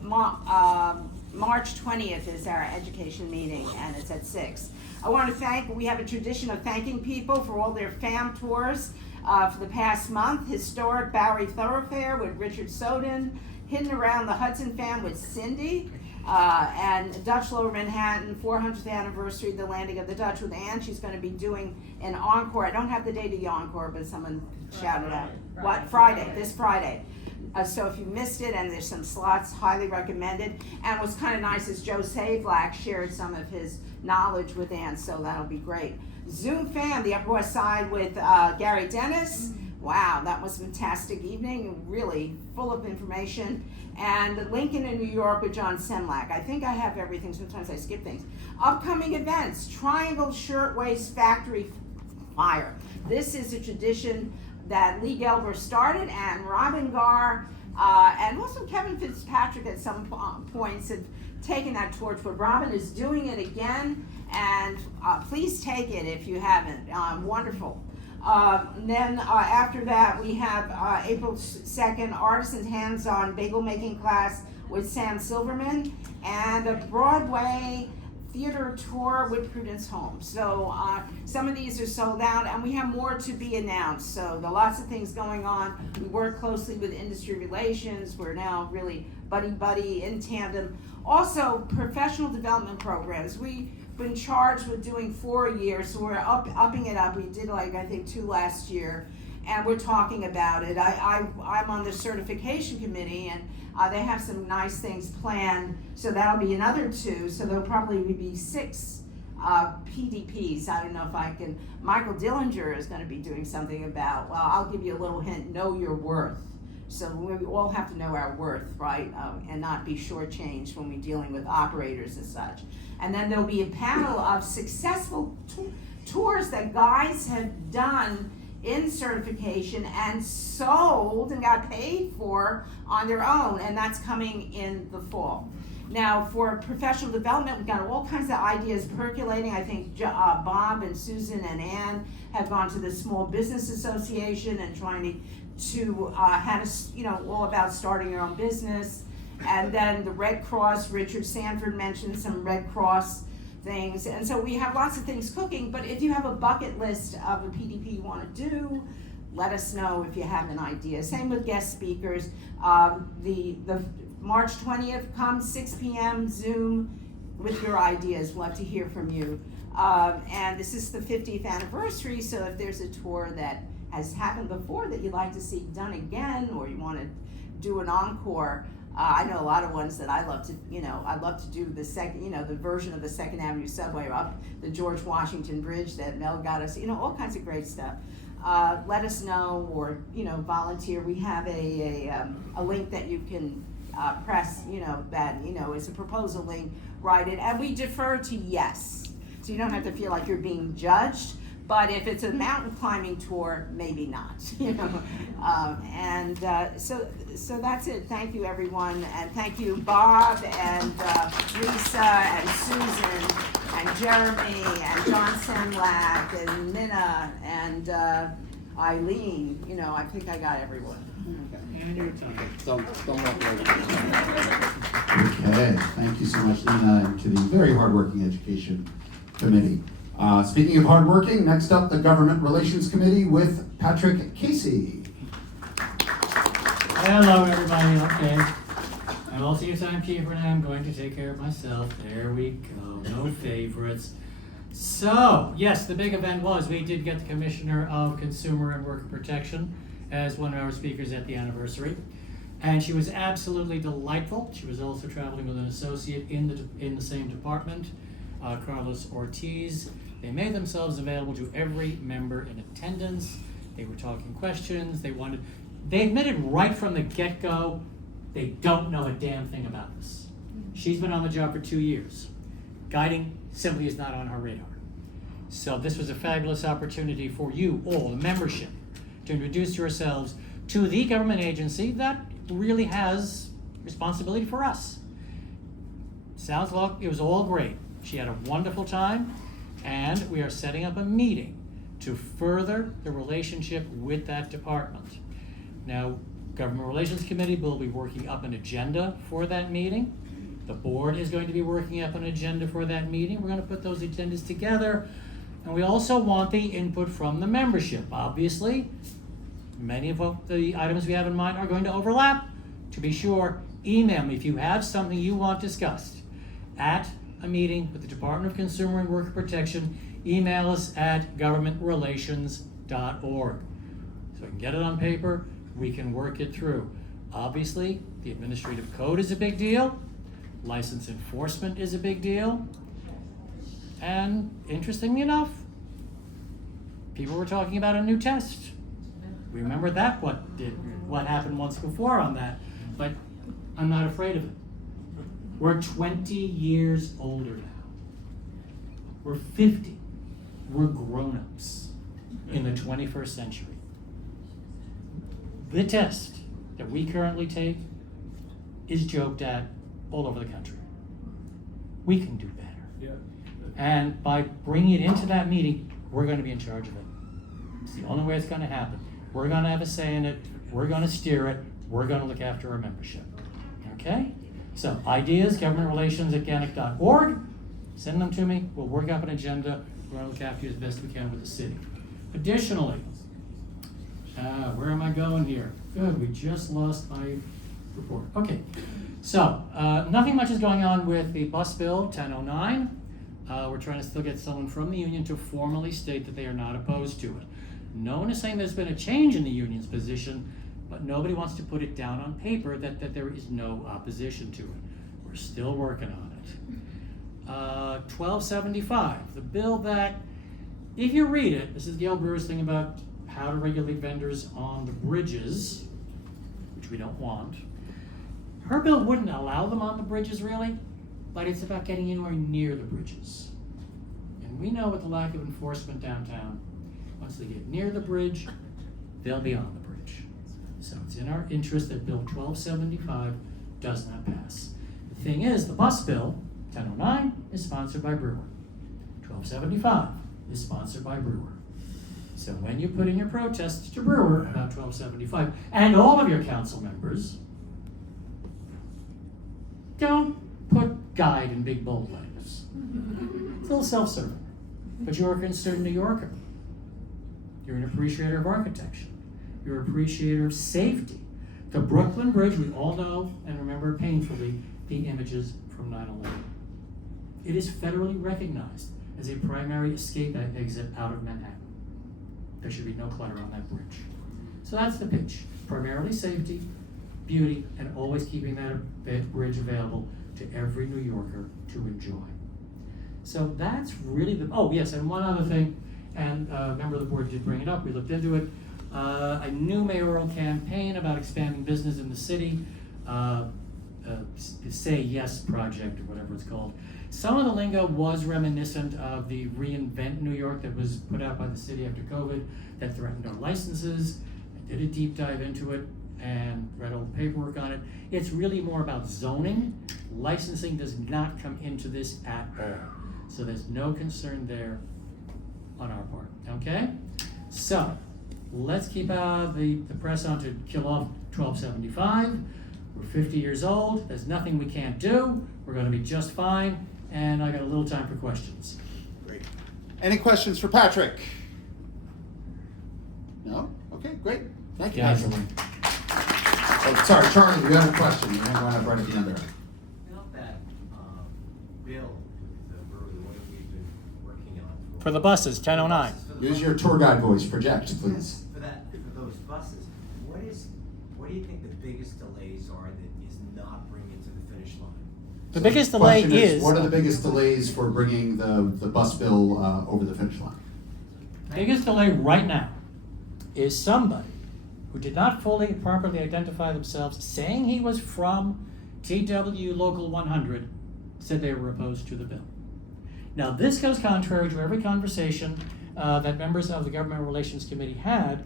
March 20th is our education meeting, and it's at 6. I want to we have a tradition of thanking people for all their FAM tours. For the past month, historic Bowery Thoroughfare with Richard Soden, Hidden Around the Hudson Fan with Cindy, and Dutch Lower Manhattan, 400th anniversary of the landing of the Dutch with Anne. She's going to be doing an encore. I don't have the date of the encore, but someone shouted out. What? Friday, this Friday. So if you missed it, and there's some slots, highly recommended. And what's kind of nice is Joe Savlak shared some of his knowledge with Anne, so that'll be great. Zoom Fam, the Upper West Side with Gary Dennis, Wow, that was a fantastic evening, really full of information. And Lincoln in New York with John Semlak. I think I have everything, sometimes I skip things. Upcoming events, Triangle Shirtwaist Factory Fire. This is a tradition that Lee Gelber started, and Robin Garr, and also Kevin Fitzpatrick at some points have taken that torch, but Robin is doing it again, and please take it if you haven't. Wonderful. Then after that, we have April 2nd, Artisans Hands-On Bagel Making Class with Sam Silverman, and a Broadway theater tour with Prudence Holmes. So some of these are sold out, and we have more to be announced. So there are lots of things going on. We work closely with industry relations. We're now really buddy-buddy in tandem. Also, professional development programs. We've been charged with doing 4 a year, so we're upping it up. We did I think 2 last year, and we're talking about it. I'm on the certification committee, and they have some nice things planned, so that'll be another 2, so there'll probably be 6 PDPs. I don't know if I can. Michael Dillinger is going to be doing something about, well, I'll give you a little hint, know your worth. So we all have to know our worth, right, and not be shortchanged when we're dealing with operators and such. And then there'll be a panel of successful tours that guys have done in certification and sold and got paid for on their own, and that's coming in the fall. Now, for professional development, we've got all kinds of ideas percolating. I think Bob and Susan and Ann have gone to the Small Business Association and trying to have us, all about starting your own business. And then the Red Cross, Richard Sanford mentioned some Red Cross things. And so we have lots of things cooking, but if you have a bucket list of a PDP you want to do, let us know if you have an idea. Same with guest speakers. The March 20th, come 6 p.m. Zoom with your ideas. We'll have to hear from you. And this is the 50th anniversary, so if there's a tour that has happened before that you'd like to see done again, or you want to do an encore, I know a lot of ones that I love to, I'd love to do the second, the version of the 2nd Avenue subway up the George Washington Bridge that Mel got us, all kinds of great stuff. Let us know, or, volunteer. We have a link that you can press, that, is a proposal link, write it, and we defer to yes. So you don't have to feel like you're being judged. But if it's a mountain climbing tour, maybe not, So that's it. Thank you, everyone. And thank you, Bob and Lisa and Susan and Jeremy and John Semlak and Minna and Eileen. I think I got everyone. And your time. Don't walk away. Okay, thank you so much, Lena, and to the very hardworking Education Committee. Speaking of hardworking, next up, the Government Relations Committee with Patrick Casey. Hello, everybody. Okay. I'm also your timekeeper, and I'm going to take care of myself. There we go. No favorites. So, yes, the big event was we did get the Commissioner of Consumer and Worker Protection as one of our speakers at the anniversary, and she was absolutely delightful. She was also traveling with an associate in the same department, Carlos Ortiz. They made themselves available to every member in attendance. They were talking questions. They admitted right from the get-go they don't know a damn thing about this. She's been on the job for 2 years. Guiding simply is not on her radar. So this was a fabulous opportunity for you all, the membership, to introduce yourselves to the government agency that really has responsibility for us. Sounds like it was all great. She had a wonderful time, and we are setting up a meeting to further the relationship with that department. Now, Government Relations Committee will be working up an agenda for that meeting. The board is going to be working up an agenda for that meeting. We're going to put those agendas together, and we also want the input from the membership. Obviously, many of the items we have in mind are going to overlap. To be sure, email me if you have something you want discussed at a meeting with the Department of Consumer and Worker Protection. Email us at governmentrelations.org. So we can get it on paper, we can work it through. Obviously, the administrative code is a big deal. License enforcement is a big deal. And interestingly enough, people were talking about a new test. We remember what happened once before on that, but I'm not afraid of it. We're 20 years older now. We're 50. We're grown-ups in the 21st century. The test that we currently take is joked at all over the country. We can do better. Yeah. And by bringing it into that meeting, we're going to be in charge of it. It's the only way it's going to happen. We're going to have a say in it. We're going to steer it. We're going to look after our membership. Okay? So ideas, governmentrelations@GANYC.org. Send them to me. We'll work up an agenda. We're going to look after you as best we can with the city. Additionally, where am I going here? Good, we just lost my report. Okay, so nothing much is going on with the bus bill 1009. We're trying to still get someone from the union to formally state that they are not opposed to it. No one is saying there's been a change in the union's position, but nobody wants to put it down on paper that there is no opposition to it. We're still working on it. 1275, the bill that, if you read it, this is Gail Brewer's thing about how to regulate vendors on the bridges, which we don't want. Her bill wouldn't allow them on the bridges really, but it's about getting anywhere near the bridges. And we know with the lack of enforcement downtown, once they get near the bridge, they'll be on the bridge. So it's in our interest that Bill 1275 does not pass. The thing is, the bus bill, 1009, is sponsored by Brewer. 1275 is sponsored by Brewer. So when you put in your protests to Brewer about 1275, and all of your council members, don't put guide in big bold letters. It's a little self-serving. But you're a concerned New Yorker. You're an appreciator of architecture. You're an appreciator of safety. The Brooklyn Bridge, we all know and remember painfully the images from 9/11. It is federally recognized as a primary escape exit out of Manhattan. There should be no clutter on that bridge. So that's the pitch. Primarily safety, beauty, and always keeping that bridge available to every New Yorker to enjoy. So that's really the, oh yes, and one other thing, and a member of the board did bring it up, we looked into it. A new mayoral campaign about expanding business in the city, the Say Yes project or whatever it's called. Some of the lingo was reminiscent of the Reinvent New York that was put out by the city after COVID that threatened our licenses. I did a deep dive into it and read all the paperwork on it. It's really more about zoning. Licensing does not come into this at all. So there's no concern there on our part, okay? So, let's keep the press on to kill off 1275. We're 50 years old. There's nothing we can't do. We're going to be just fine. And I got a little time for questions. Great. Any questions for Patrick? No? Okay, great. Thank you. Yeah, Patrick. Oh, sorry, Charlie, you have a question. You have one up right at the end there. About that bill, the one that we've been working on For the buses, 1009. Use your tour guide voice. Project, please. For those buses, what do you think the biggest delays are that is not bringing it to the finish line? The biggest delay Question is what are the biggest delays for bringing the bus bill over the finish line? the biggest delay right now is somebody who did not fully properly identify themselves, saying he was from TW Local 100, said they were opposed to the bill. Now this goes contrary to every conversation that members of the Government Relations Committee had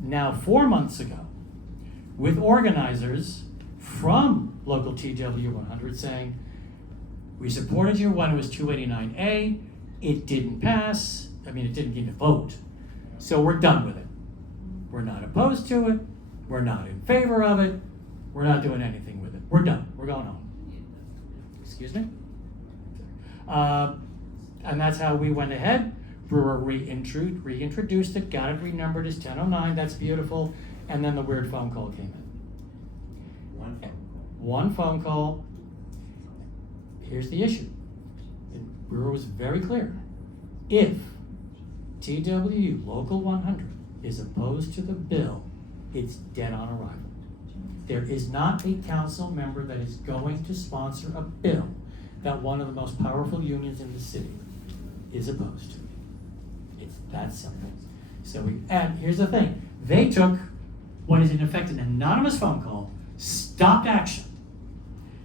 now 4 months ago with organizers from local TW 100 saying, we supported you when it was 289A, it didn't pass, it didn't get a vote, so we're done with it. We're not opposed to it, we're not in favor of it, we're not doing anything with it. We're done, we're going home. Excuse me? And that's how we went ahead. Brewer reintroduced it, got it renumbered as 1009, that's beautiful, and then the weird phone call came in. One phone call. Here's the issue. And Brewer was very clear. If TW Local 100 is opposed to the bill, it's dead on arrival. There is not a council member that is going to sponsor a bill that one of the most powerful unions in the city is opposed to. It's that simple. And here's the thing, They took what is in effect an anonymous phone call, stopped action.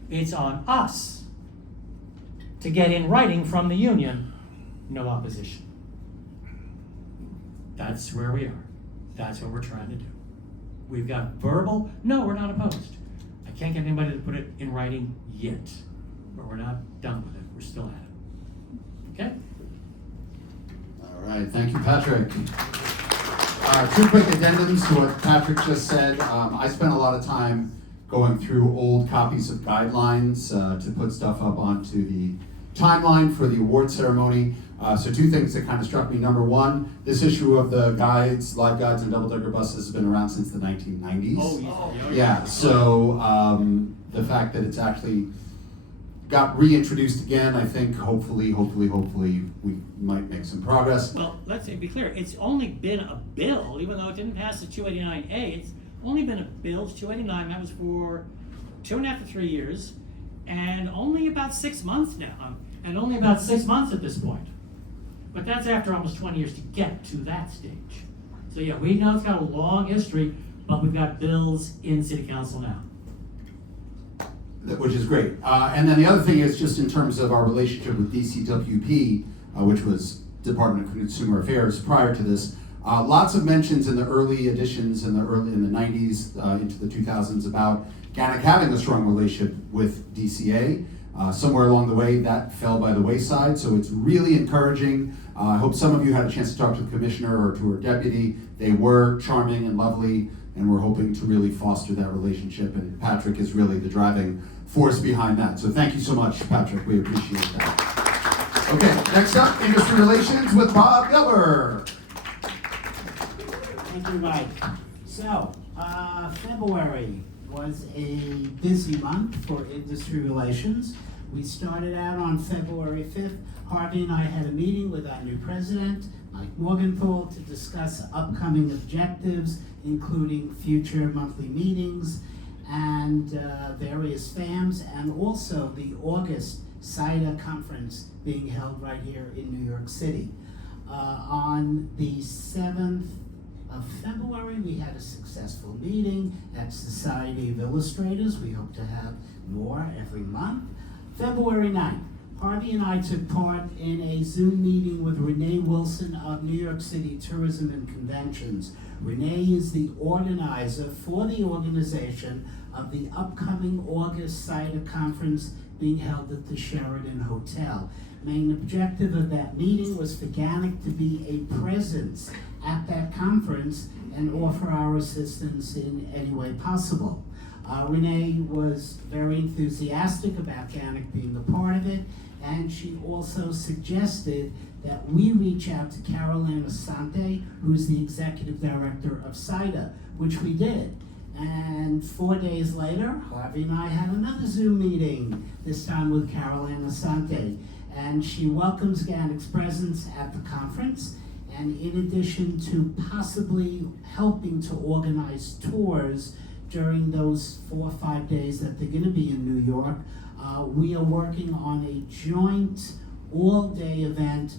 It's on us to get in writing from the union, no opposition. That's where we are. That's what we're trying to do. We've got verbal, no, we're not opposed. I can't get anybody to put it in writing yet, but we're not done with it. We're still at it. Okay? All right, thank you, Patrick. Two quick addendums to what Patrick just said. I spent a lot of time going through old copies of guidelines to put stuff up onto the timeline for the award ceremony. So two things that kind of struck me. Number one, this issue of the guides, live guides and double-decker buses has been around since the 1990s. Oh, yeah. Yeah, so the fact that it's actually got reintroduced again, I think hopefully we might make some progress. Well, let's be clear. It's only been a bill, even though it didn't pass the 289A. It's only been a bill, 289. That was for 2.5 to 3 years, and only about 6 months now, and only about 6 months at this point. But that's after almost 20 years to get to that stage. So yeah, we know it's got a long history, but we've got bills in City Council now. Which is great. And then the other thing is just in terms of our relationship with DCWP, which was Department of Consumer Affairs prior to this, lots of mentions in the early editions in the 90s into the 2000s about GANYC having a strong relationship with DCA. Somewhere along the way that fell by the wayside, so it's really encouraging. I hope some of you had a chance to talk to the commissioner or to her deputy. They were charming and lovely, and we're hoping to really foster that relationship, and Patrick is really the driving force behind that. So thank you so much, Patrick. We appreciate that. Okay, next up, Industry Relations with Bob Philbert. Thank you, Mike. So, February was a busy month for industry relations. We started out on February 5th. Harvey and I had a meeting with our new president, Mike Morgenthau, to discuss upcoming objectives, including future monthly meetings and various FAMs, and also the August CIDA conference being held right here in New York City. On the 7th of February, we had a successful meeting at Society of Illustrators. We hope to have more every month. February 9th, Harvey and I took part in a Zoom meeting with Renee Wilson of New York City Tourism and Conventions. Renee is the organizer for the organization of the upcoming August CIDA conference being held at the Sheraton Hotel. Main objective of that meeting was for GANYC to be a presence at that conference and offer our assistance in any way possible. Renee was very enthusiastic about GANYC being a part of it, and she also suggested that we reach out to Caroline Asante, who's the executive director of CIDA, which we did. And 4 days later, Harvey and I had another Zoom meeting, this time with Caroline Asante. And she welcomes GANYC's presence at the conference. And in addition to possibly helping to organize tours during those 4 or 5 days that they're going to be in New York, we are working on a joint all-day event,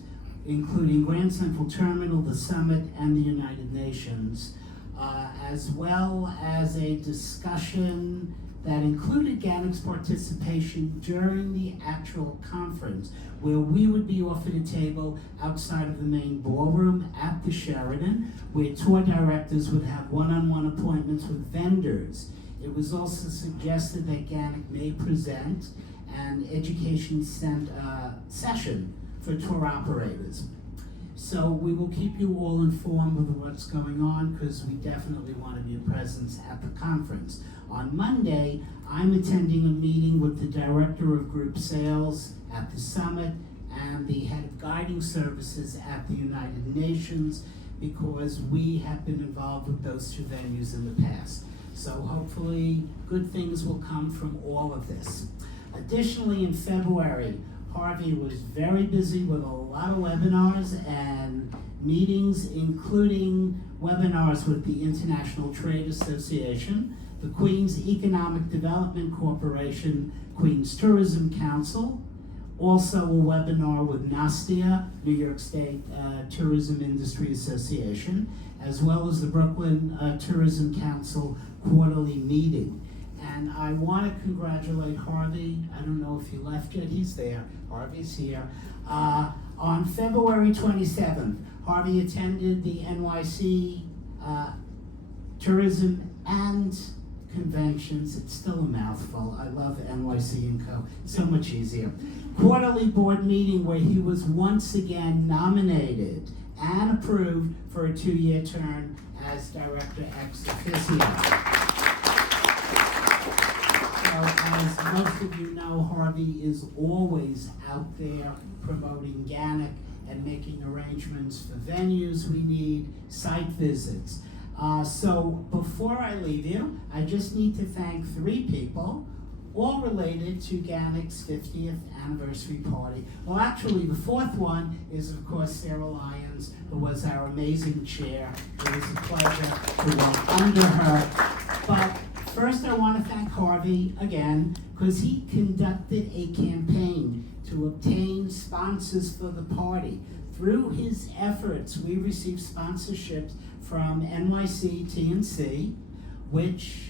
including Grand Central Terminal, the Summit, and the United Nations, as well as a discussion that included GANYC's participation during the actual conference, where we would be offered a table outside of the main ballroom at the Sheraton, where tour directors would have one-on-one appointments with vendors. It was also suggested that GANYC may present an education session for tour operators. So we will keep you all informed of what's going on, because we definitely want to be a presence at the conference. On Monday, I'm attending a meeting with the Director of Group Sales at the Summit and the Head of Guiding Services at the United Nations, because we have been involved with those two venues in the past. So hopefully good things will come from all of this. Additionally, in February, Harvey was very busy with a lot of webinars and meetings, including webinars with the International Trade Association, the Queens Economic Development Corporation, Queens Tourism Council, also a webinar with NASTIA, New York State Tourism Industry Association, as well as the Brooklyn Tourism Council quarterly meeting. And I want to congratulate Harvey. I don't know if he left yet. He's there. Harvey's here. On February 27th, Harvey attended the NYC Tourism and Conventions. It's still a mouthful. I love NYC & Co. So much easier. Quarterly board meeting where he was once again nominated and approved for a 2-year term as Director ex officio. So as most of you know, Harvey is always out there promoting GANYC and making arrangements for venues we need, site visits. So before I leave you, I just need to thank 3 people, all related to GANYC's 50th anniversary party. Well, actually, the 4th one is, of course, Sarah Lyons, who was our amazing chair. It was a pleasure to work under her. But first, I want to thank Harvey again, because he conducted a campaign to obtain sponsors for the party. Through his efforts, we received sponsorships from NYC TNC, which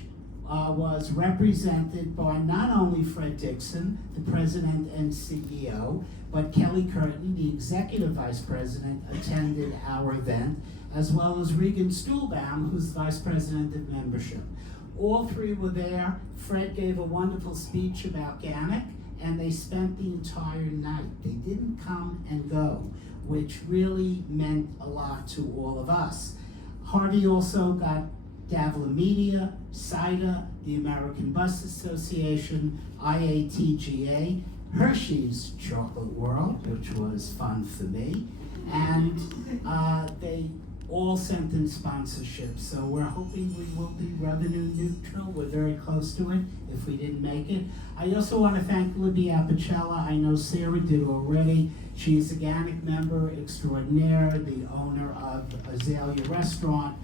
was represented by not only Fred Dixon, the president and CEO, but Kelly Curtin, the executive vice president, attended our event, as well as Regan Stuhlbaum, who's vice president of membership. All 3 were there. Fred gave a wonderful speech about GANYC, and they spent the entire night. They didn't come and go, which really meant a lot to all of us. Harvey also got Davila Media, CIDA, the American Bus Association, IATGA, Hershey's Chocolate World, which was fun for me, and they all sent in sponsorships. So we're hoping we will be revenue neutral. We're very close to it if we didn't make it. I also want to thank Libby Apicella. I know Sarah did already. She's a GANYC member extraordinaire, the owner of Azalea Restaurant.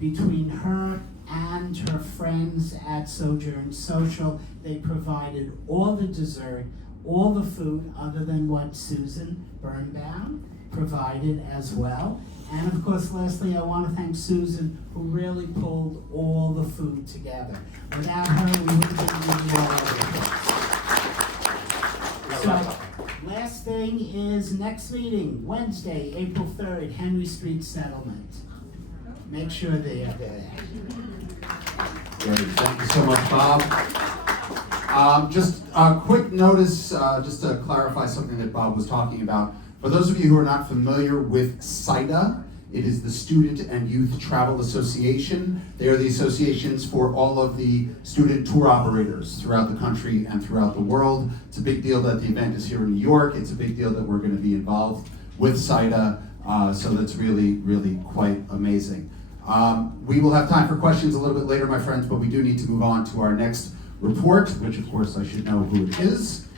Between her and her friends at Sojourn Social, they provided all the dessert, all the food, other than what Susan Birnbaum provided as well. And of course, lastly, I want to thank Susan, who really pulled all the food together. Without her, we wouldn't have been all over the place. So, last thing is next meeting, Wednesday, April 3rd, Henry Street Settlement. Make sure they are there. Great, thank you so much, Bob. Just a quick notice, just to clarify something that Bob was talking about. For those of you who are not familiar with SIDA, it is the Student and Youth Travel Association. They are the associations for all of the student tour operators throughout the country and throughout the world. It's a big deal that the event is here in New York. It's a big deal that we're going to be involved with SIDA, so that's really, really quite amazing. We will have time for questions a little bit later, my friends, but we do need to move on to our next report, which of course I should know who it is.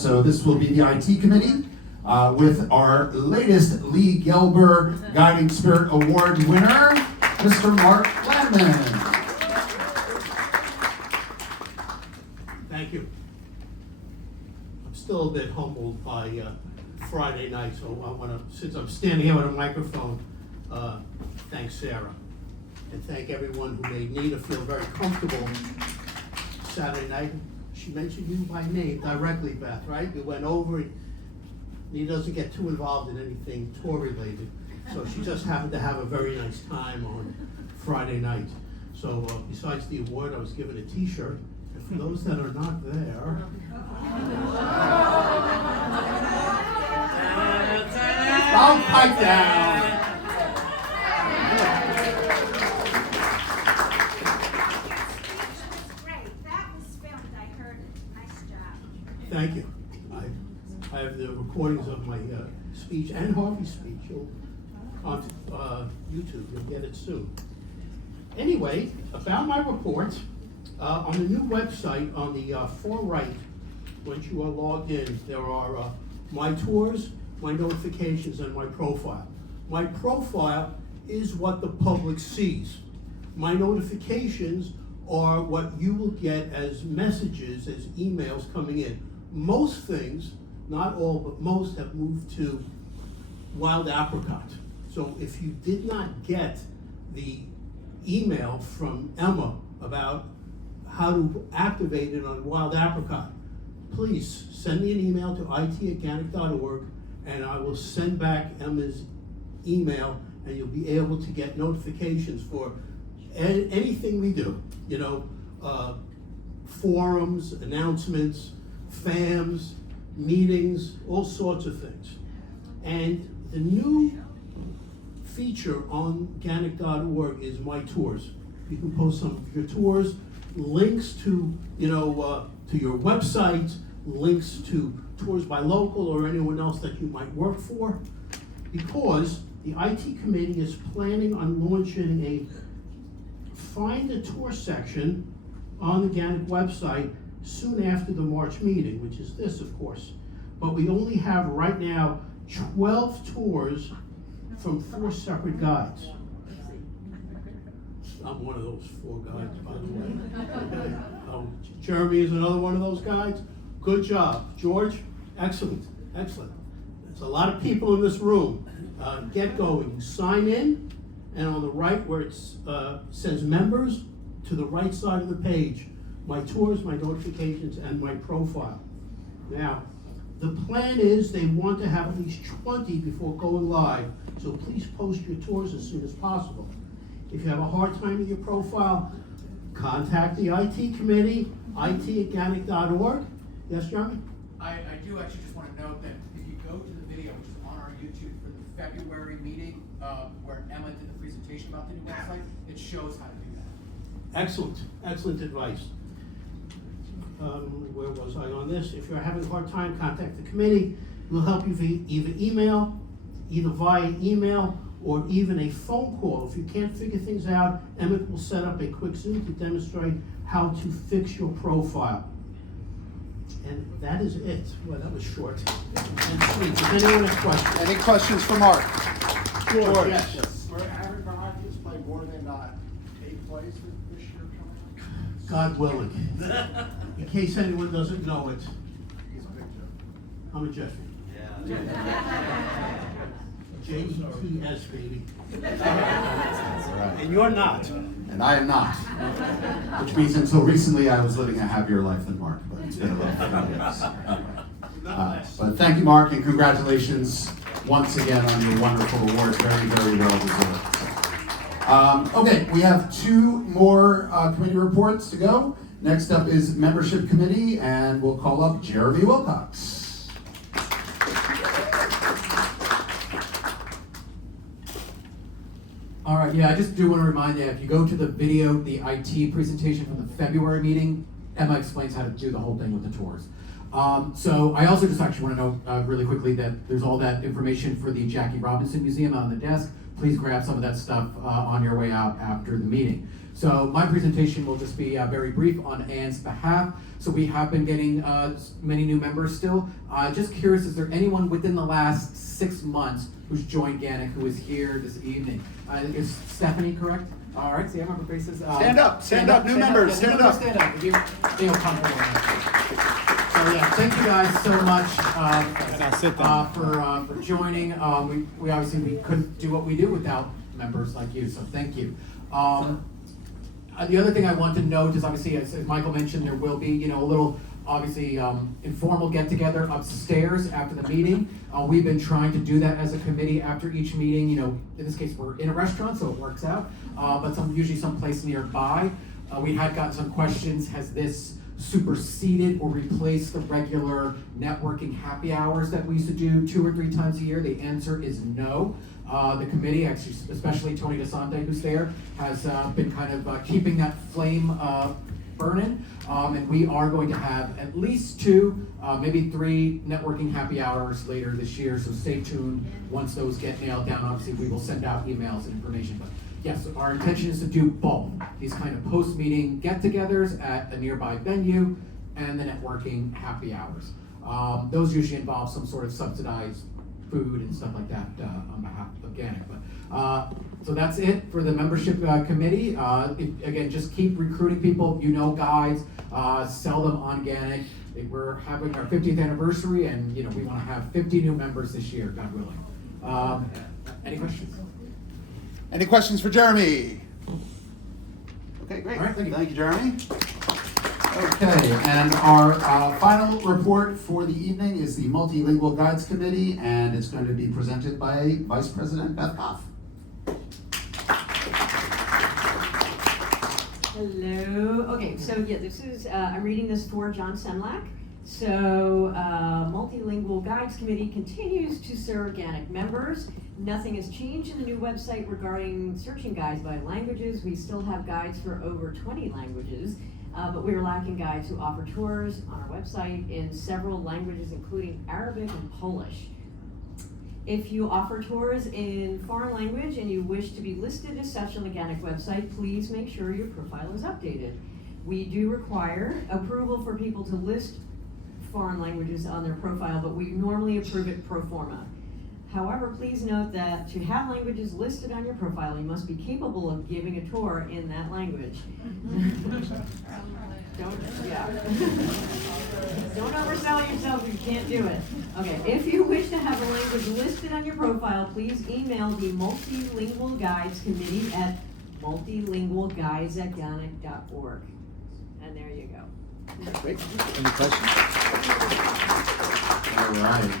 So this will be the IT committee. With our latest Lee Gelber Guiding Spirit Award winner, Mr. Mark Landman. Thank you. I'm still a bit humbled by Friday night, so I want to, since I'm standing here with a microphone, thank Sarah. And thank everyone who made Nita feel very comfortable Saturday night. She mentioned you by name directly, Beth, right? We went over it. He doesn't get too involved in anything tour related. So she just happened to have a very nice time on Friday night. So besides the award, I was given a t-shirt. And for those that are not there, I'll pipe down. Great, that was filmed, I heard it, nice job. Thank you. I have the recordings of my speech and Harvey's speech on YouTube. You'll get it soon. Anyway, about my report, on the new website on the far right, once you are logged in, there are my tours, my notifications, and my profile. My profile is what the public sees. My notifications are what you will get as messages, as emails coming in. Most things, not all, but most have moved to Wild Apricot. So if you did not get the email from Emma about how to activate it on Wild Apricot, please send me an email to it@GANYC.org, and I will send back Emma's email, and you'll be able to get notifications for anything we do, you know, forums, announcements, FAMs, meetings, all sorts of things. And the new feature on GANYC.org is My Tours. You can post some of your tours, links to, you know, to your website, links to tours by local or anyone else that you might work for, because the IT committee is planning on launching a Find a Tour section on the GANYC website soon after the March meeting, which is this, of course. But we only have right now 12 tours from 4 separate guides. I'm one of those 4 guides, by the way. Jeremy is another one of those guides. Good job. George, excellent, excellent. There's a lot of people in this room. Get going, sign in, and on the right where it says members, to the right side of the page, my tours, my notifications, and my profile. Now, the plan is they want to have at least 20 before going live, so please post your tours as soon as possible. If you have a hard time with your profile, contact the IT committee, it@GANYC.org. Yes, Jeremy? I do actually just want to note that if you go to the video, which is on our YouTube for the February meeting, where Emma did the presentation about the new website, it shows how to do that. Excellent, excellent advice. Where was I on this? If you're having a hard time, contact the committee. We'll help you via either via email or even a phone call. If you can't figure things out, Emmett will set up a quick Zoom to demonstrate how to fix your profile. And that is it. Well, that was short and sweet. Does anyone have questions? Any questions for Mark? George, yes. Were Abercrombie's play more than 8 plays this year coming up? God willing. In case anyone doesn't know it, He's a big joke. I'm a Jesuit. Yeah. J-E-T-S, baby. That's right. And you're not. And I am not. Which means until recently I was living a happier life than Mark, but it's been a rough few years. But thank you, Mark, and congratulations once again on your wonderful award. Very, very well deserved. Okay, we have 2 more committee reports to go. Next up is Membership Committee, and we'll call up Jeremy Wilcox. All right, yeah, I just do want to remind you, if you go to the video, the IT presentation from the February meeting, Emma explains how to do the whole thing with the tours. So I also just actually want to note really quickly that there's all that information for the Jackie Robinson Museum on the desk. Please grab some of that stuff on your way out after the meeting. So my presentation will just be very brief on Anne's behalf. So we have been getting many new members still. Just curious, is there anyone within the last 6 months who's joined GANYC who is here this evening? Is Stephanie correct? All right, see, I remember faces. Stand up, new members, stand up. Stand up, if you feel comfortable. So yeah, thank you guys so much for joining. We obviously couldn't do what we do without members like you, so thank you. The other thing I want to note is obviously, as Michael mentioned, there will be, a little, obviously, informal get-together upstairs after the meeting. We've been trying to do that as a committee after each meeting. In this case, we're in a restaurant, so it works out, but usually someplace nearby. We had gotten some questions, has this superseded or replaced the regular networking happy hours that we used to do 2 or 3 times a year? The answer is no. The committee, actually, especially Tony DeSante, who's there, has been kind of keeping that flame burning. And we are going to have at least 2, maybe 3 networking happy hours later this year. So stay tuned. Once those get nailed down, obviously we will send out emails and information. But yes, our intention is to do both. These kind of post-meeting get-togethers at a nearby venue and the networking happy hours. Those usually involve some sort of subsidized food and stuff like that on behalf of GANYC. But so that's it for the membership committee. Again, just keep recruiting people. Guides, sell them on GANYC. We're having our 50th anniversary, and we want to have 50 new members this year, God willing. Any questions? Any questions for Jeremy? Okay, great. All right, thank you. Thank you, Jeremy. Okay, and our final report for the evening is the Multilingual Guides Committee, and it's going to be presented by Vice President Beth Goff. Hello. Okay, so yeah, this is, I'm reading this for John Semlak. So, Multilingual Guides Committee continues to serve GANYC members. Nothing has changed in the new website regarding searching guides by languages. We still have guides for over 20 languages, but we are lacking guides who offer tours on our website in several languages, including Arabic and Polish. If you offer tours in foreign language and you wish to be listed as such on the GANYC website, please make sure your profile is updated. We do require approval for people to list foreign languages on their profile, but we normally approve it pro forma. However, please note that to have languages listed on your profile, you must be capable of giving a tour in that language. Don't oversell yourself if you can't do it. Okay, if you wish to have a language listed on your profile, please email the Multilingual Guides Committee at multilingualguides@ganyc.org. And there you go. Great. Any questions? All right.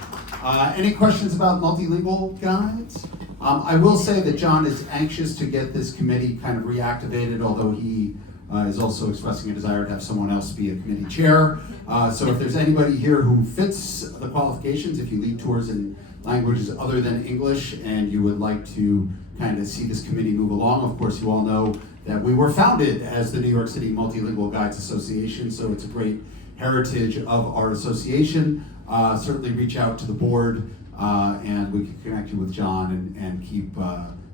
Any questions about multilingual guides? I will say that John is anxious to get this committee kind of reactivated, although he is also expressing a desire to have someone else be a committee chair. So if there's anybody here who fits the qualifications, if you lead tours in languages other than English and you would like to kind of see this committee move along, of course you all know that we were founded as the New York City Multilingual Guides Association, so it's a great heritage of our association. Certainly reach out to the board and we can connect you with John and keep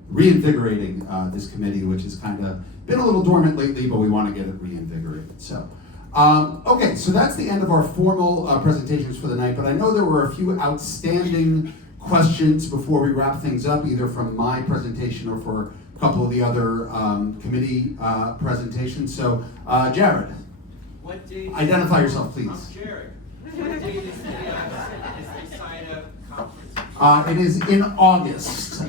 reinvigorating this committee, which has kind of been a little dormant lately, but we want to get it reinvigorated. So, okay, so that's the end of our formal presentations for the night, but I know there were a few outstanding questions before we wrap things up, either from my presentation or for a couple of the other committee presentations. So, Jared, What date? identify yourself, please. I'm Jared. What date is the CIDA conference? It is in August.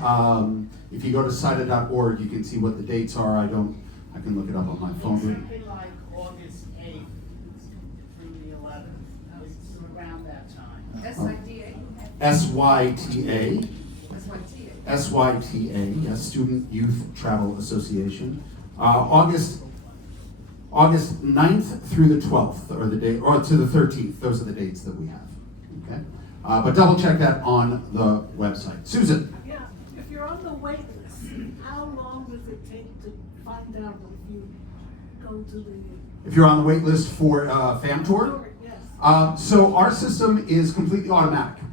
If you go to CIDA.org, you can see what the dates are. I can look it up on my phone. Something like August 8th through the 11th. It's around that time. SIDA? SYTA. SYTA. SYTA, yes, Student Youth Travel Association. August 9th through the 12th, or to the 13th. Those are the dates that we have. Okay, but double check that on the website. Susan. Yeah, if you're on the wait list, how long does it take to find out if you go to the? If you're on the wait list for FAM Tour, yes. So our system is completely automatic.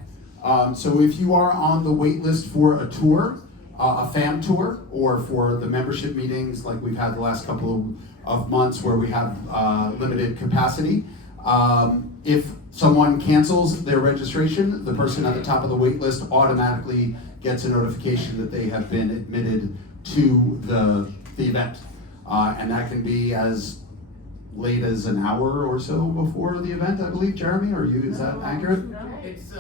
So if you are on the wait list for a tour, a FAM tour, or for the membership meetings like we've had the last couple of months where we have limited capacity, if someone cancels their registration, the person at the top of the wait list automatically gets a notification that they have been admitted to the event. And that can be as late as an hour or so before the event, I believe. Jeremy, is that accurate? It's,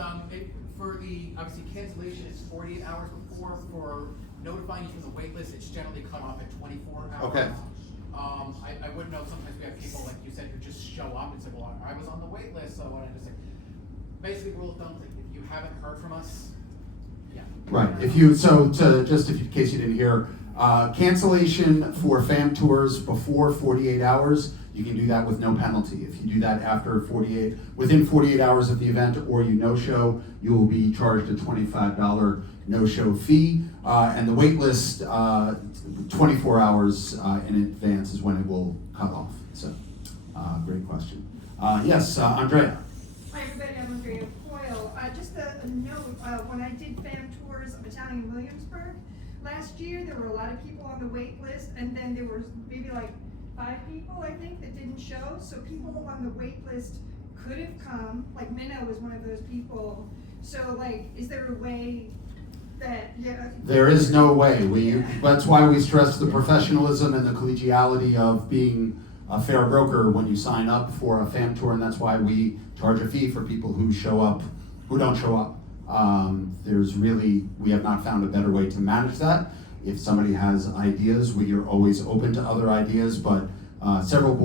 for the, obviously cancellation is 48 hours before. For notifying you from the wait list, it's generally cut off at 24 hours. Okay. I wouldn't know, sometimes we have people, like you said, who just show up and say, well, I was on the wait list, so I wanted to say, basically rule of thumb, if you haven't heard from us, yeah. Right, in case you didn't hear, cancellation for FAM tours before 48 hours, you can do that with no penalty. If you do that within 48 hours of the event, or you no-show, you will be charged a $25 no-show fee. And the wait list, 24 hours in advance is when it will cut off. So, great question. Yes, Andrea. Hi everybody, I'm Andrea Coyle. Just a note, when I did FAM tours of a town in Williamsburg last year, there were a lot of people on the wait list, and then there was maybe like 5 people, I think, that didn't show. So people on the wait list could have come, like Minna was one of those people. So like, is there a way that, There is no way. That's why we stress the professionalism and the collegiality of being a fair broker when you sign up for a FAM tour, and that's why we charge a fee for people who don't show up. We have not found a better way to manage that. If somebody has ideas, we are always open to other ideas, but several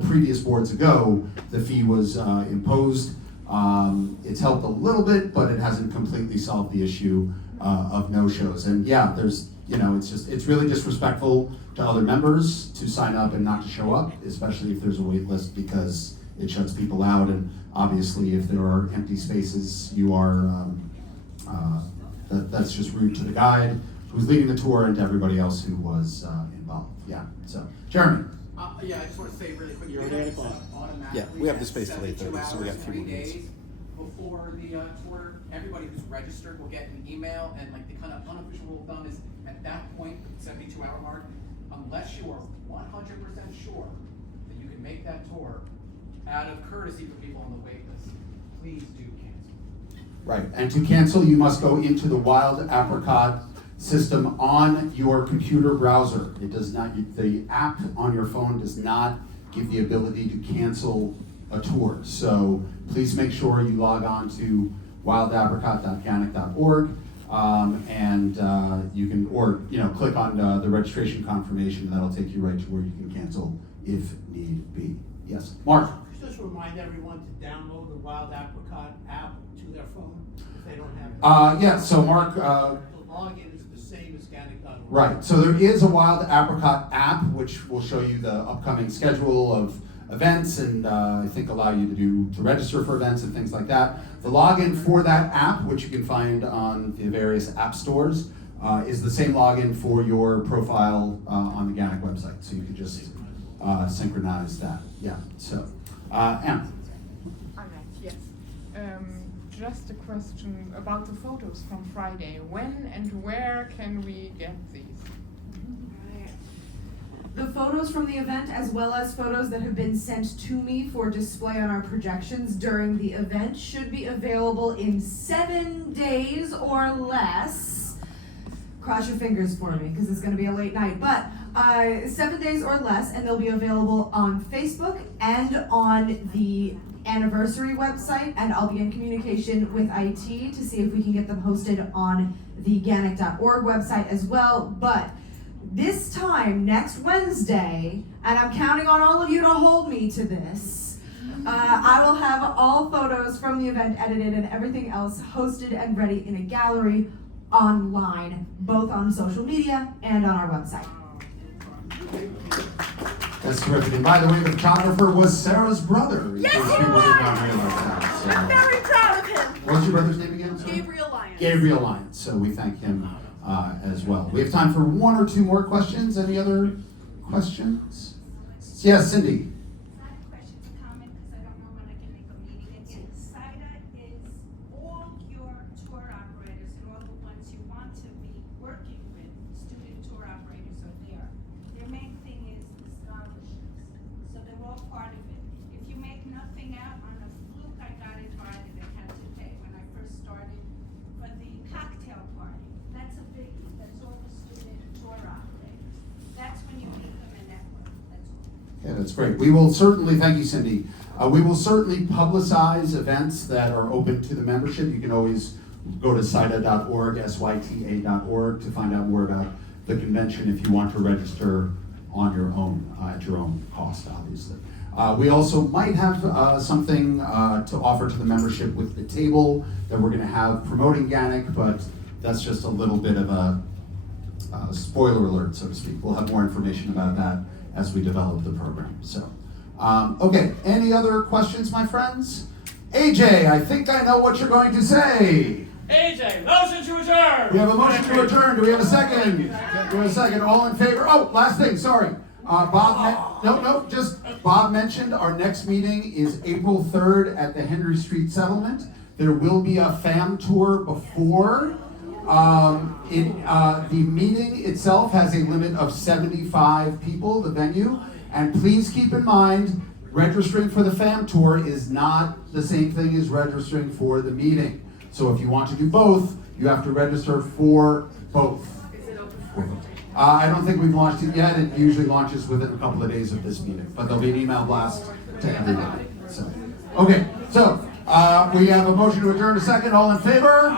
previous boards ago, the fee was imposed. It's helped a little bit, but it hasn't completely solved the issue of no-shows. And yeah, it's really disrespectful to other members to sign up and not to show up, especially if there's a wait list, because it shuts people out. And obviously, if there are empty spaces, you are that's just rude to the guide who's leading the tour and to everybody else who was involved. Yeah. So, Jeremy. Yeah, I just want to say really quickly. You're already at o'clock. Yeah, we have the space till 8:30, so we got a few 3 more minutes. days before the tour, everybody who's registered will get an email, and like the kind of unofficial rule of thumb is at that point, 72-hour mark, unless you are 100% sure that you can make that tour, out of courtesy for people on the wait list, please do cancel. Right, and to cancel, you must go into the Wild Apricot system on your computer browser. It does not, the app on your phone does not give the ability to cancel a tour. So please make sure you log on to wildapricot.ganyc.org and you can, or click on the registration confirmation. That'll take you right to where you can cancel if need be. Yes, Mark. Just remind everyone to download the Wild Apricot app to their phone if they don't have it. Yeah, so Mark. The login is the same as GANYC.org. Right, so there is a Wild Apricot app which will show you the upcoming schedule of events and I think allow you to register for events and things like that. The login for that app, which you can find on the various app stores, is the same login for your profile on the GANYC website. So you can just synchronize that. Yeah, so, Anna. Yes. Just a question about the photos from Friday. When and where can we get these? The photos from the event, as well as photos that have been sent to me for display on our projections during the event, should be available in 7 days or less. Cross your fingers for me, because it's going to be a late night. But 7 days or less, and they'll be available on Facebook and on the anniversary website, and I'll be in communication with IT to see if we can get them hosted on the GANYC.org website as well. But this time, next Wednesday, and I'm counting on all of you to hold me to this, I will have all photos from the event edited and everything else hosted and ready in a gallery online, both on social media and on our website. That's terrific. And by the way, the photographer was Sarah's brother. Yes, he was! So. I'm very proud of him. What's your brother's name again? Sorry? Gabriel Lyons. Gabriel Lyons. So we thank him as well. We have time for 1 or 2 more questions. Any other questions? Yes, Cindy. Yeah, that's great. We will certainly, thank you, Cindy. We will certainly publicize events that are open to the membership. You can always go to syta.org, syta.org, to find out more about the convention if you want to register on your own, at your own cost, obviously. We also might have something to offer to the membership with the table that we're going to have promoting GANYC, but that's just a little bit of a spoiler alert, so to speak. We'll have more information about that as we develop the program. So, okay, any other questions, my friends? AJ, I think I know what you're going to say. AJ, motion to adjourn. We have a motion to adjourn. Do we have a second? Do we have a second? All in favor? Oh, last thing, sorry. Bob mentioned our next meeting is April 3rd at the Henry Street Settlement. There will be a FAM tour before. The meeting itself has a limit of 75 people, the venue, and please keep in mind, registering for the FAM tour is not the same thing as registering for the meeting. So if you want to do both, you have to register for both. Is it open for I don't think we've launched it yet. It usually launches within a couple of days of this meeting, but there'll be an email blast to everybody. So, okay, so we have a motion to adjourn. A second. All in favor?